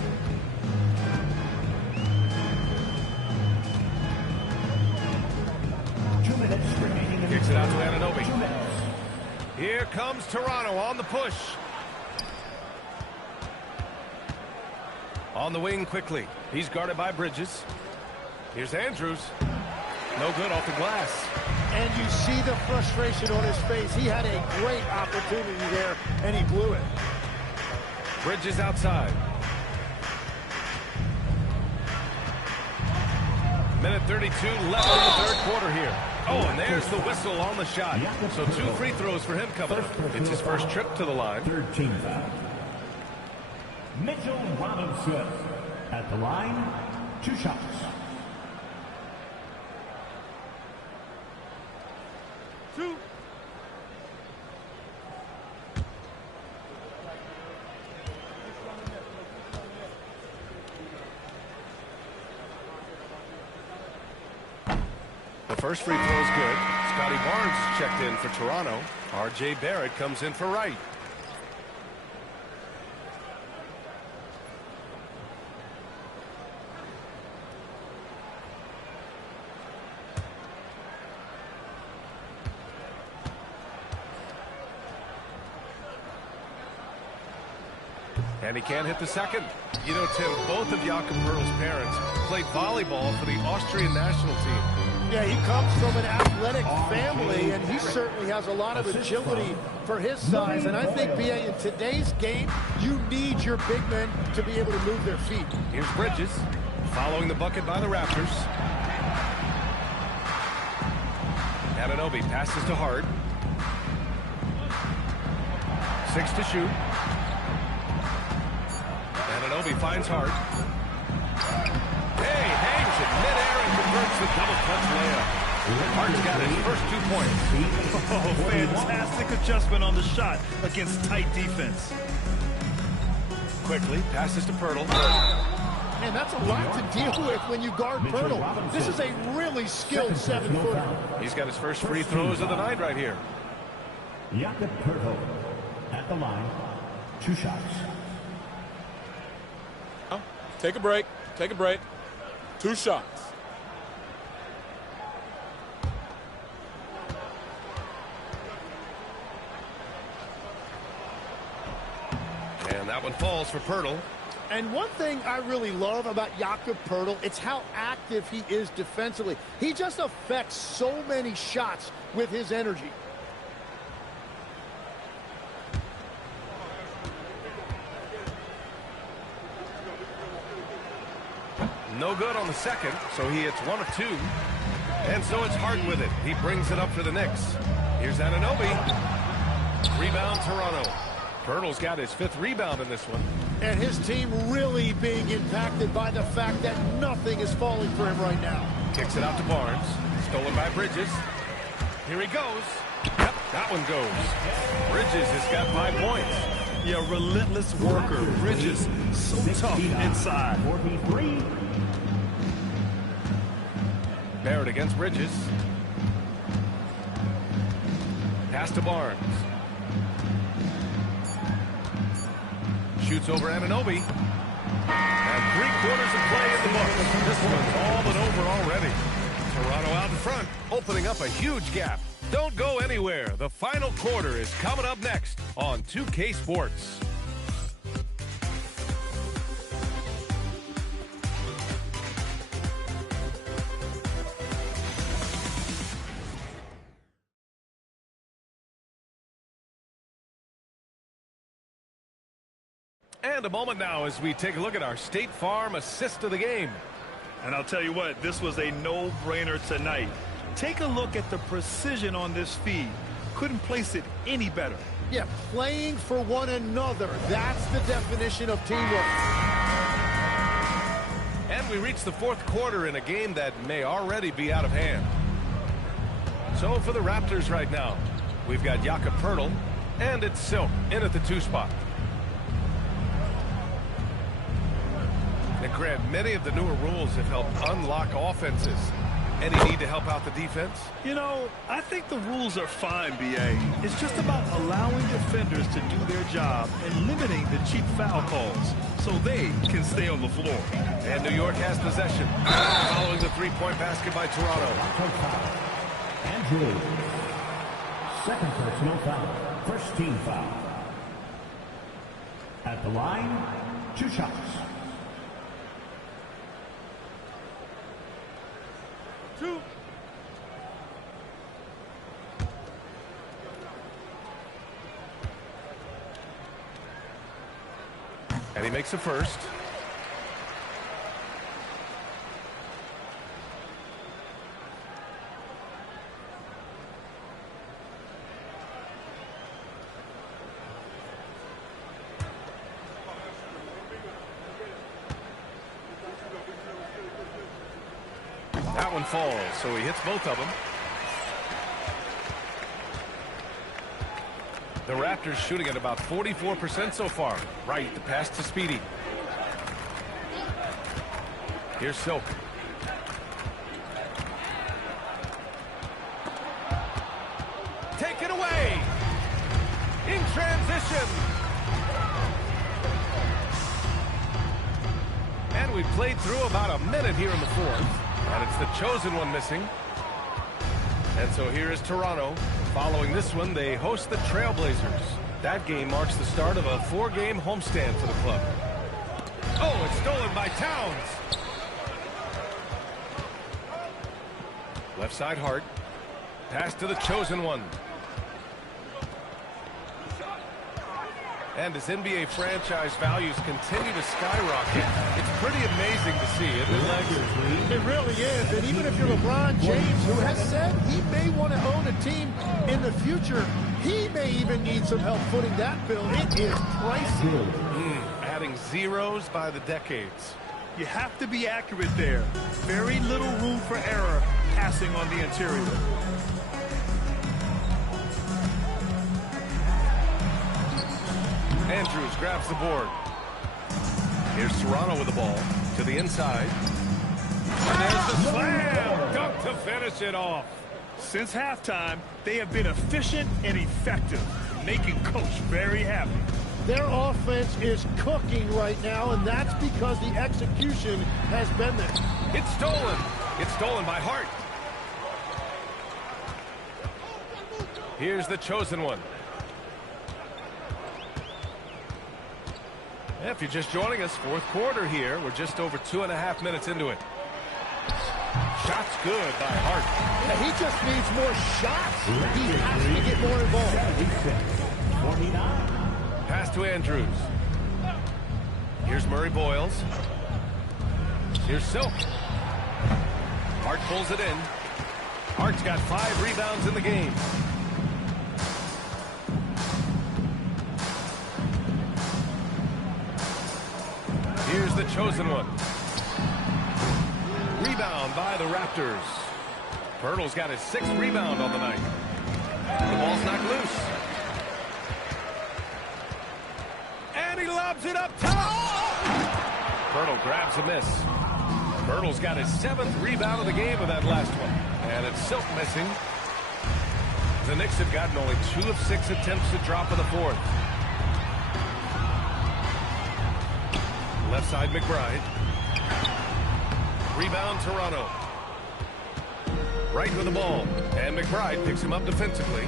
Kicks it out to Anunoby. Here comes Toronto on the push. On the wing quickly. He's guarded by Bridges. Here's Andrews. No good off the glass. And you see the frustration on his face. He had a great opportunity there, and he blew it. Bridges outside. Minute 32 left in the third quarter here. Oh, and there's the whistle on the shot. So 2 free throws for him coming up. It's his first trip to the line. Third team foul. Mitchell Robinson at the line, 2 shots. The first free throw is good. Scotty Barnes checked in for Toronto. R.J. Barrett comes in for Wright. And he can't hit the second. You know, Tim, both of Jakob Poeltl's parents played volleyball for the Austrian national team. Yeah, he comes from an athletic family, and he certainly has a lot of agility for his size. And I think, B.A., in today's game, you need your big men to be able to move their feet. Here's Bridges, following the bucket by the Raptors. Anunoby passes to Hart. 6 to shoot. Anunoby finds Hart. Hey, hangs it midair and converts the double-clutch layup. Hart's got his first 2 points. Oh, fantastic adjustment on the shot against tight defense. Quickly passes to Poeltl. Man, that's a lot to deal with when you guard Poeltl. This is a really skilled 7-footer. He's got his first free throws of the night right here. Jakob Poeltl at the line, 2 shots. Take a break. Take a break. 2 shots. And that one falls for Poeltl. And one thing I really love about Jakob Poeltl, it's how active he is defensively. He just affects so many shots with his energy. No good on the second, so he hits 1 of 2. And so it's Hart with it. He brings it up for the Knicks. Here's Anunoby. Rebound Toronto. Poeltl's got his 5th rebound in this one. And his team really being impacted by the fact that nothing is falling for him right now. Kicks it out to Barnes. Stolen by Bridges. Here he goes. Yep, that one goes. Bridges has got 5 points. Yeah, relentless worker. Bridges, so tough inside. 43. Barrett against Bridges. Pass to Barnes. Shoots over Anunoby. And 3/4 of play in the books. This one's all but over already. Toronto out in front, opening up a huge gap. Don't go anywhere. The final quarter is coming up next on 2K Sports. And a moment now as we take a look at our State Farm assist of the game. And I'll tell you what, this was a no-brainer tonight. Take a look at the precision on this feed. Couldn't place it any better. Yeah, playing for one another. That's the definition of teamwork. And we reach the fourth quarter in a game that may already be out of hand. So for the Raptors right now, we've got Jakob Poeltl, and it's Silk in at the 2 spot. And Grant, many of the newer rules have helped unlock offenses. Any need to help out the defense? You know, I think the rules are fine, B.A. It's just about allowing defenders to do their job and limiting the cheap foul calls so they can stay on the floor. And New York has possession. Following the three-point basket by Toronto. Andrews. Second personal foul. First team foul. At the line, 2 shots. And he makes the first. That one falls, so he hits both of them. The Raptors shooting at about 44% so far. Right, the pass to Speedy. Here's Silk. Taken away. In transition. And we played through about a minute here in the fourth. And it's the chosen one missing. And so here is Toronto. Following this one, they host the Trailblazers. That game marks the start of a 4-game homestand for the club. Oh, it's stolen by Towns. Left side Hart. Pass to the chosen one. And as NBA franchise values continue to skyrocket, it's pretty amazing to see, isn't it, Lex? It really is. And even if you're LeBron James, who has said he may want to own a team in the future, he may even need some help footing that bill. It is pricey. Adding zeros by the decades. You have to be accurate there. Very little room for error passing on the interior. Andrews grabs the board. Here's Toronto with the ball to the inside. And there's the slam dunk to finish it off. Since halftime, they have been efficient and effective, making Coach very happy. Their offense is cooking right now, and that's because the execution has been there. It's stolen. It's stolen by Hart. Here's the chosen one. If you're just joining us, fourth quarter here. We're just over 2.5 minutes into it. Shots good by Hart. Yeah, he just needs more shots. He has to get more involved. 49. Pass to Andrews. Here's Murray Boyles. Here's Silk. Hart pulls it in. Hart's got 5 rebounds in the game. Here's the chosen one. Rebound by the Raptors. Poeltl's got his 6th rebound on the night. The ball's knocked loose. And he lobs it up top. Poeltl grabs a miss. Poeltl's got his 7th rebound of the game with that last one. And it's Silk missing. The Knicks have gotten only 2 of 6 attempts to drop in the fourth. Left side, McBride. Rebound, Toronto. Wright with the ball. And McBride picks him up defensively.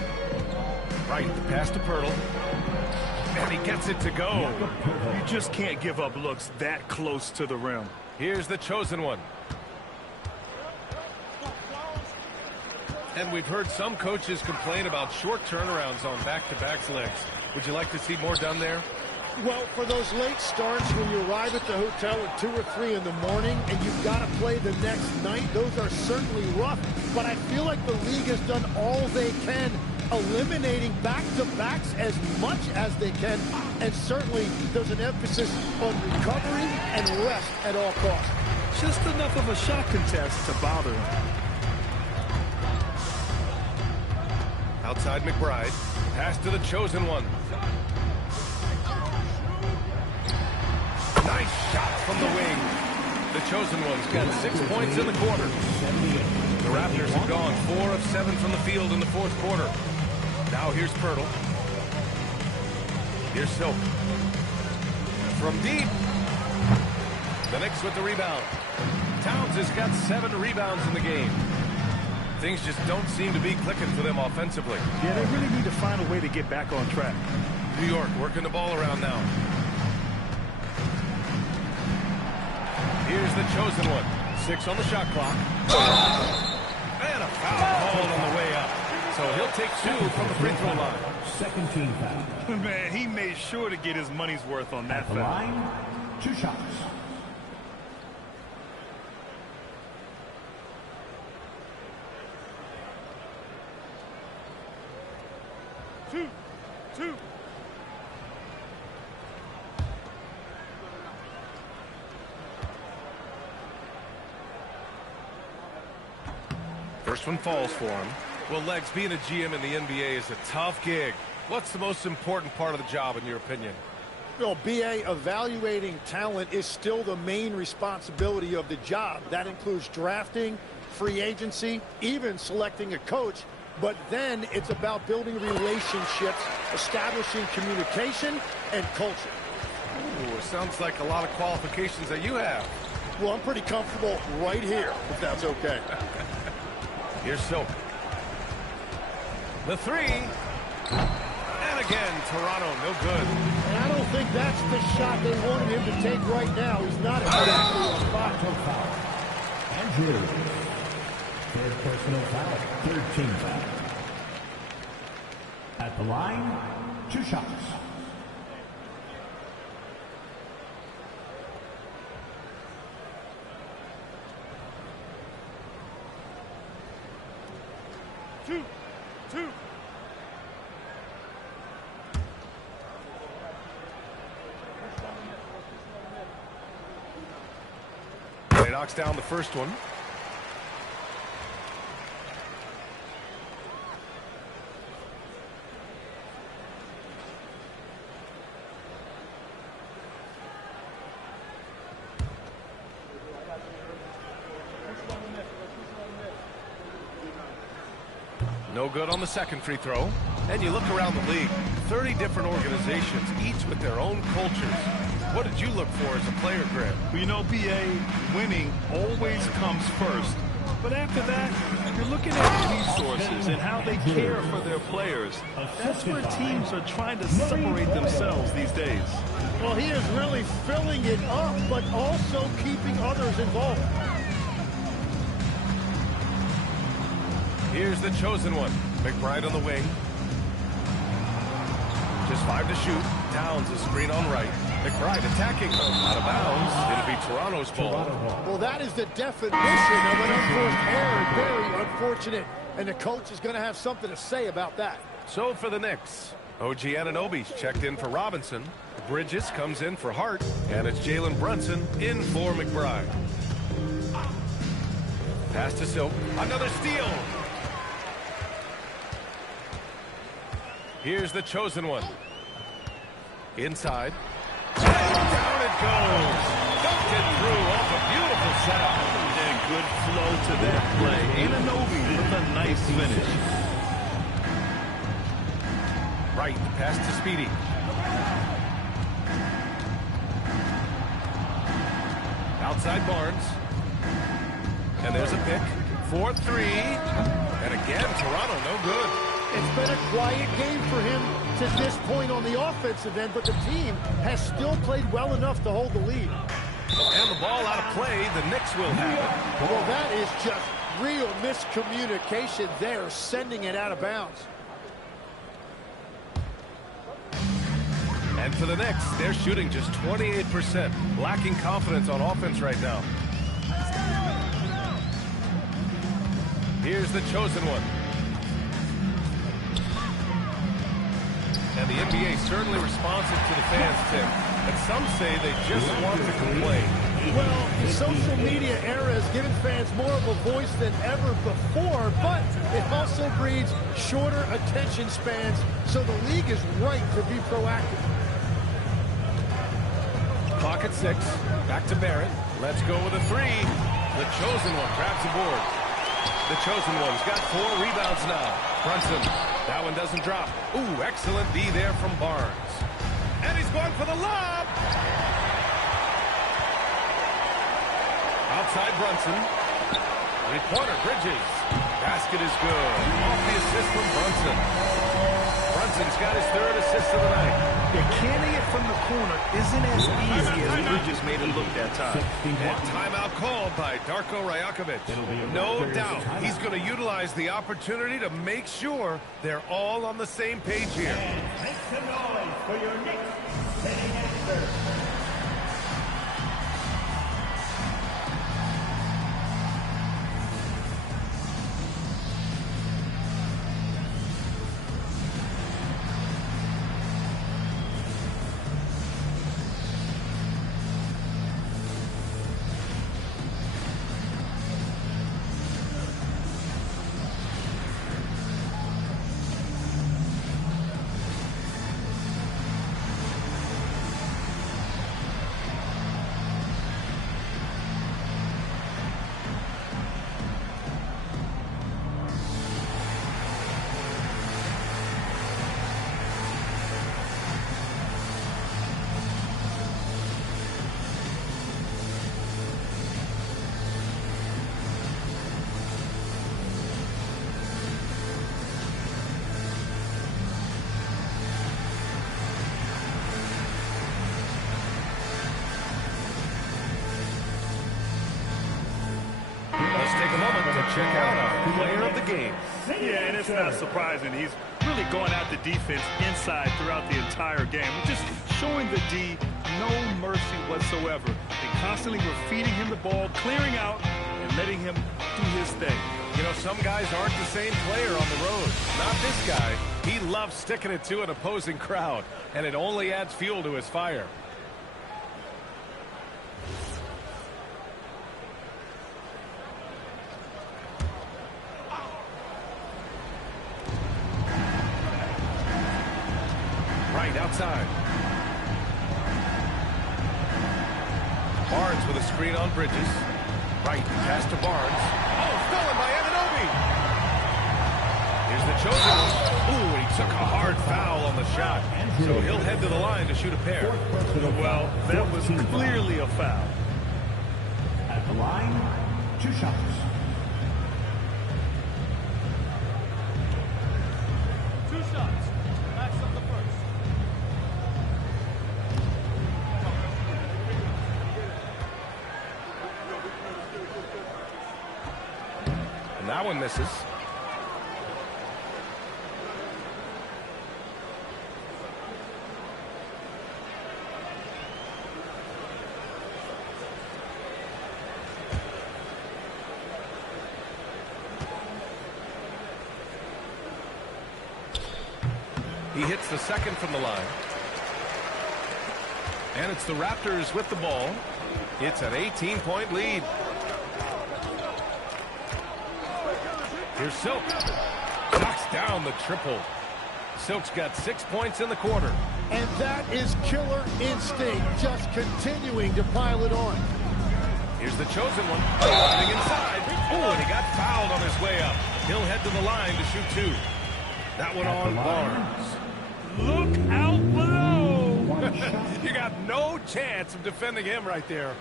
Wright, the pass to Pirtle. And he gets it to go. You just can't give up looks that close to the rim. Here's the chosen one. And we've heard some coaches complain about short turnarounds on back-to-back legs. Would you like to see more done there? Well, for those late starts when you arrive at the hotel at 2 or 3 in the morning and you've got to play the next night, those are certainly rough. But I feel like the league has done all they can, eliminating back-to-backs as much as they can. And certainly there's an emphasis on recovery and rest at all costs. Just enough of a shot contest to bother him. Outside McBride. Pass to the chosen one. Nice shot from the wing. The chosen one's got 6 points in the quarter. The Raptors have gone 4 of 7 from the field in the fourth quarter. Now here's Pirtle. Here's Silk. From deep. The Knicks with the rebound. Towns has got 7 rebounds in the game. Things just don't seem to be clicking for them offensively. Yeah, they really need to find a way to get back on track. New York working the ball around now. Here's the chosen one. 6 on the shot clock. And a foul called on the way up. So he'll take 2 from the free throw line. Second team foul. Man, he made sure to get his money's worth on that At the foul. line, 2 shots. Two. First one falls for him. Well, Legs, being a GM in the NBA is a tough gig. What's the most important part of the job, in your opinion? Well, BA, evaluating talent is still the main responsibility of the job. That includes drafting, free agency, even selecting a coach. But then it's about building relationships, establishing communication, and culture. Ooh, it sounds like a lot of qualifications that you have. Well, I'm pretty comfortable right here, if that's okay. Here's Silk. The 3. And again, Toronto, no good. And I don't think that's the shot they wanted him to take right now. He's not exactly on spot. Foul. Andrews. Third personal foul. Third team foul. At the line, 2 shots. Two. He knocks down the first one. No good on the second free throw. And you look around the league, 30 different organizations, each with their own cultures. What did you look for as a player, Grant? Well, you know, BA, winning always comes first. But after that, you're looking at resources and how they care for their players. That's where teams are trying to separate themselves these days. Well, he is really filling it up, but also keeping others involved. Here's the chosen one. McBride on the wing. Just 5 to shoot. Towns a screen on right. McBride attacking. Out of bounds. It'll be Toronto's ball. Well, that is the definition of an unforced error. Very unfortunate. And the coach is going to have something to say about that. So for the Knicks, OG Anunoby's checked in for Robinson. Bridges comes in for Hart. And it's Jalen Brunson in for McBride. Pass to Silk. Another steal. Here's the chosen one. Inside. And down it goes. Dunked it through off a beautiful setup. And good flow to that play. Anunoby with a nice finish. Right, pass to Speedy. Outside Barnes. And there's a pick for three. And again, Toronto no good. It's been a quiet game for him to this point on the offensive end, but the team has still played well enough to hold the lead. And the ball out of play. The Knicks will have it. Well, that is just real miscommunication there, sending it out of bounds. And for the Knicks, they're shooting just 28%, lacking confidence on offense right now. Here's the chosen one. And the NBA certainly responsive to the fans, Tim. But some say they just want to complain. Well, the social media era has given fans more of a voice than ever before, but it also breeds shorter attention spans, so the league is right to be proactive. Clock at 6. Back to Barrett. Let's go with a three. The chosen one grabs the board. The chosen one's got 4 rebounds now. Brunson. That one doesn't drop. Ooh, excellent D there from Barnes. And he's going for the lob. Outside Brunson. Three-pointer, Bridges. Basket is good. Off the assist from Brunson. Brunson's got his 3rd assist of the night. Yeah, canning it from the corner isn't as easy as Bridges made it look that time. And timeout called by Darko Rajakovic. No doubt he's going to utilize the opportunity to make sure they're all on the same page here. Make some noise for your Knicks sitting after. Check out our player of the game. Yeah, and it's not surprising. He's really going at the defense inside throughout the entire game. Just showing the D no mercy whatsoever. They constantly were feeding him the ball, clearing out, and letting him do his thing. You know, some guys aren't the same player on the road. Not this guy. He loves sticking it to an opposing crowd, and it only adds fuel to his fire. Right outside. Barnes with a screen on Bridges. Right, pass to Barnes. Oh, stolen by Anunoby. Here's the chosen one. Ooh, he took a hard foul on the shot. So he'll head to the line to shoot a pair. Well, that was clearly a foul. At the line, 2 shots. And that one misses. He hits the second from the line. And it's the Raptors with the ball. It's an 18-point lead. Here's Silk. Knocks down the triple. Silk's got 6 points in the quarter. And that is killer instinct, just continuing to pile it on. Here's the chosen one. Running inside. Oh, and he got fouled on his way up. He'll head to the line to shoot 2. That one on Barnes. Look out below. You got no chance of defending him right there.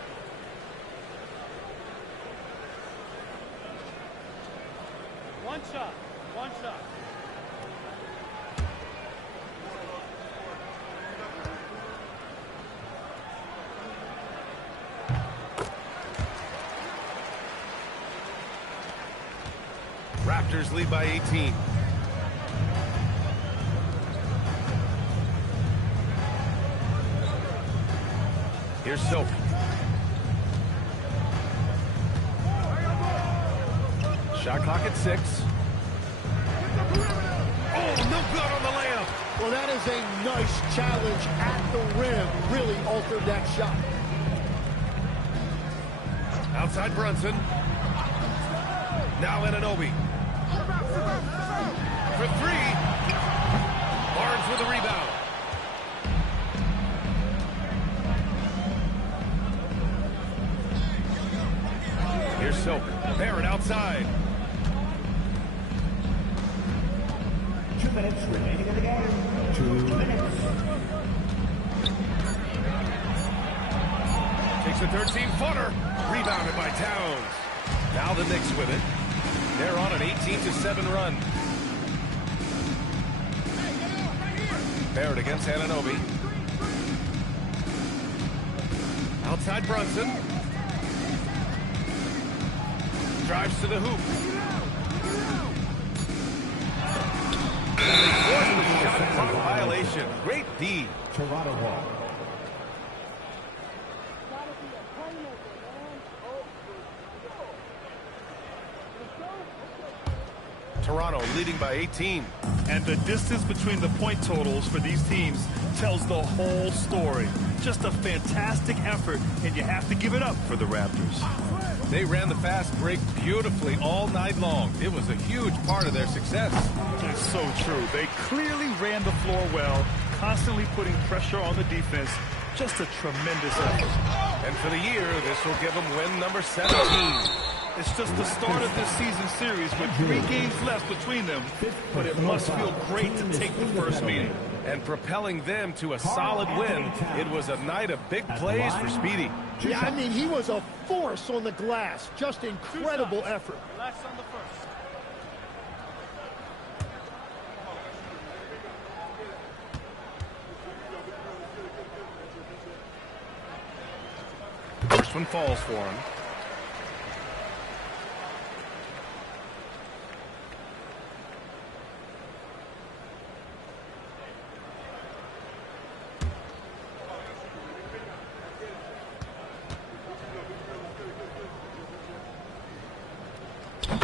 One shot. One shot. Raptors lead by 18. Here's Silk. Shot clock at 6. Oh, no good on the layup. Well, that is a nice challenge at the rim. Really altered that shot. Outside Brunson. Now Anunoby. For 3. Barnes with a rebound. Here's Silk. Barrett outside. 2 minutes remaining in the game. 2 minutes. Takes a 13-footer. Rebounded by Towns. Now the Knicks with it. They're on an 18-7 run. Barrett against Anunoby. Outside Brunson. Drives to the hoop. And they force the shot clock violation. Great D. Toronto ball. Toronto leading by 18. And the distance between the point totals for these teams tells the whole story. Just a fantastic effort, and you have to give it up for the Raptors. They ran the fast break beautifully all night long. It was a huge part of their success. It's so true. They clearly ran the floor well, constantly putting pressure on the defense. Just a tremendous effort. And for the year, this will give them win number 17. It's just the start of this season series with 3 games left between them, but it must feel great to take the first meeting. And propelling them to a solid win, it was a night of big plays for Speedy. Yeah, I mean, he was a force on the glass. Just incredible effort. Relax on the first. First one falls for him.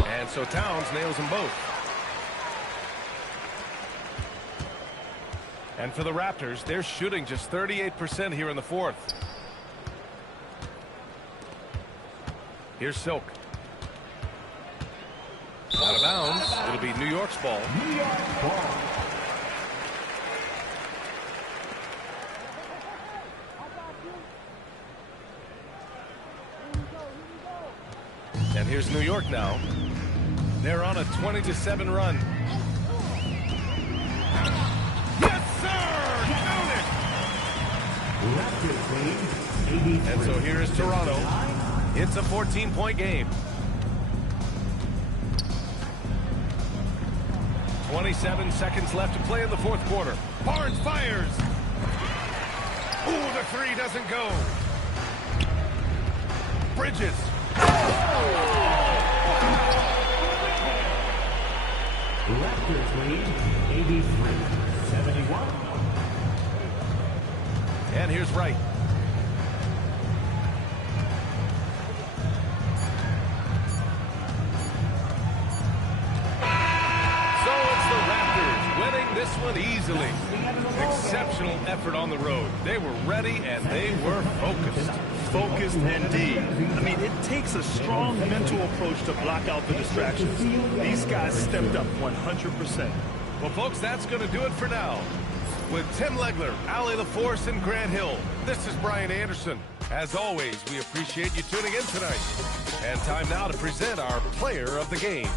And so Towns nails them both. And for the Raptors, they're shooting just 38% here in the fourth. Here's Silk. Out of bounds. It'll be New York's ball. New York ball. And here's New York now. They're on a 20-7 run. Yes, sir! Count it! And so here is Toronto. It's a 14-point game. 27 seconds left to play in the fourth quarter. Barnes fires. Ooh, the 3 doesn't go. Bridges. Raptors lead 83-71. And here's Wright. So it's the Raptors winning this one easily. Exceptional effort on the road. They were ready and they were focused. Focused indeed. I mean, it takes a strong mental approach to block out the distractions. These guys stepped up 100%. Well, folks, that's going to do it for now. With Tim Legler, Allie LaForce, and Grant Hill, this is Brian Anderson. As always, we appreciate you tuning in tonight. And time now to present our player of the game.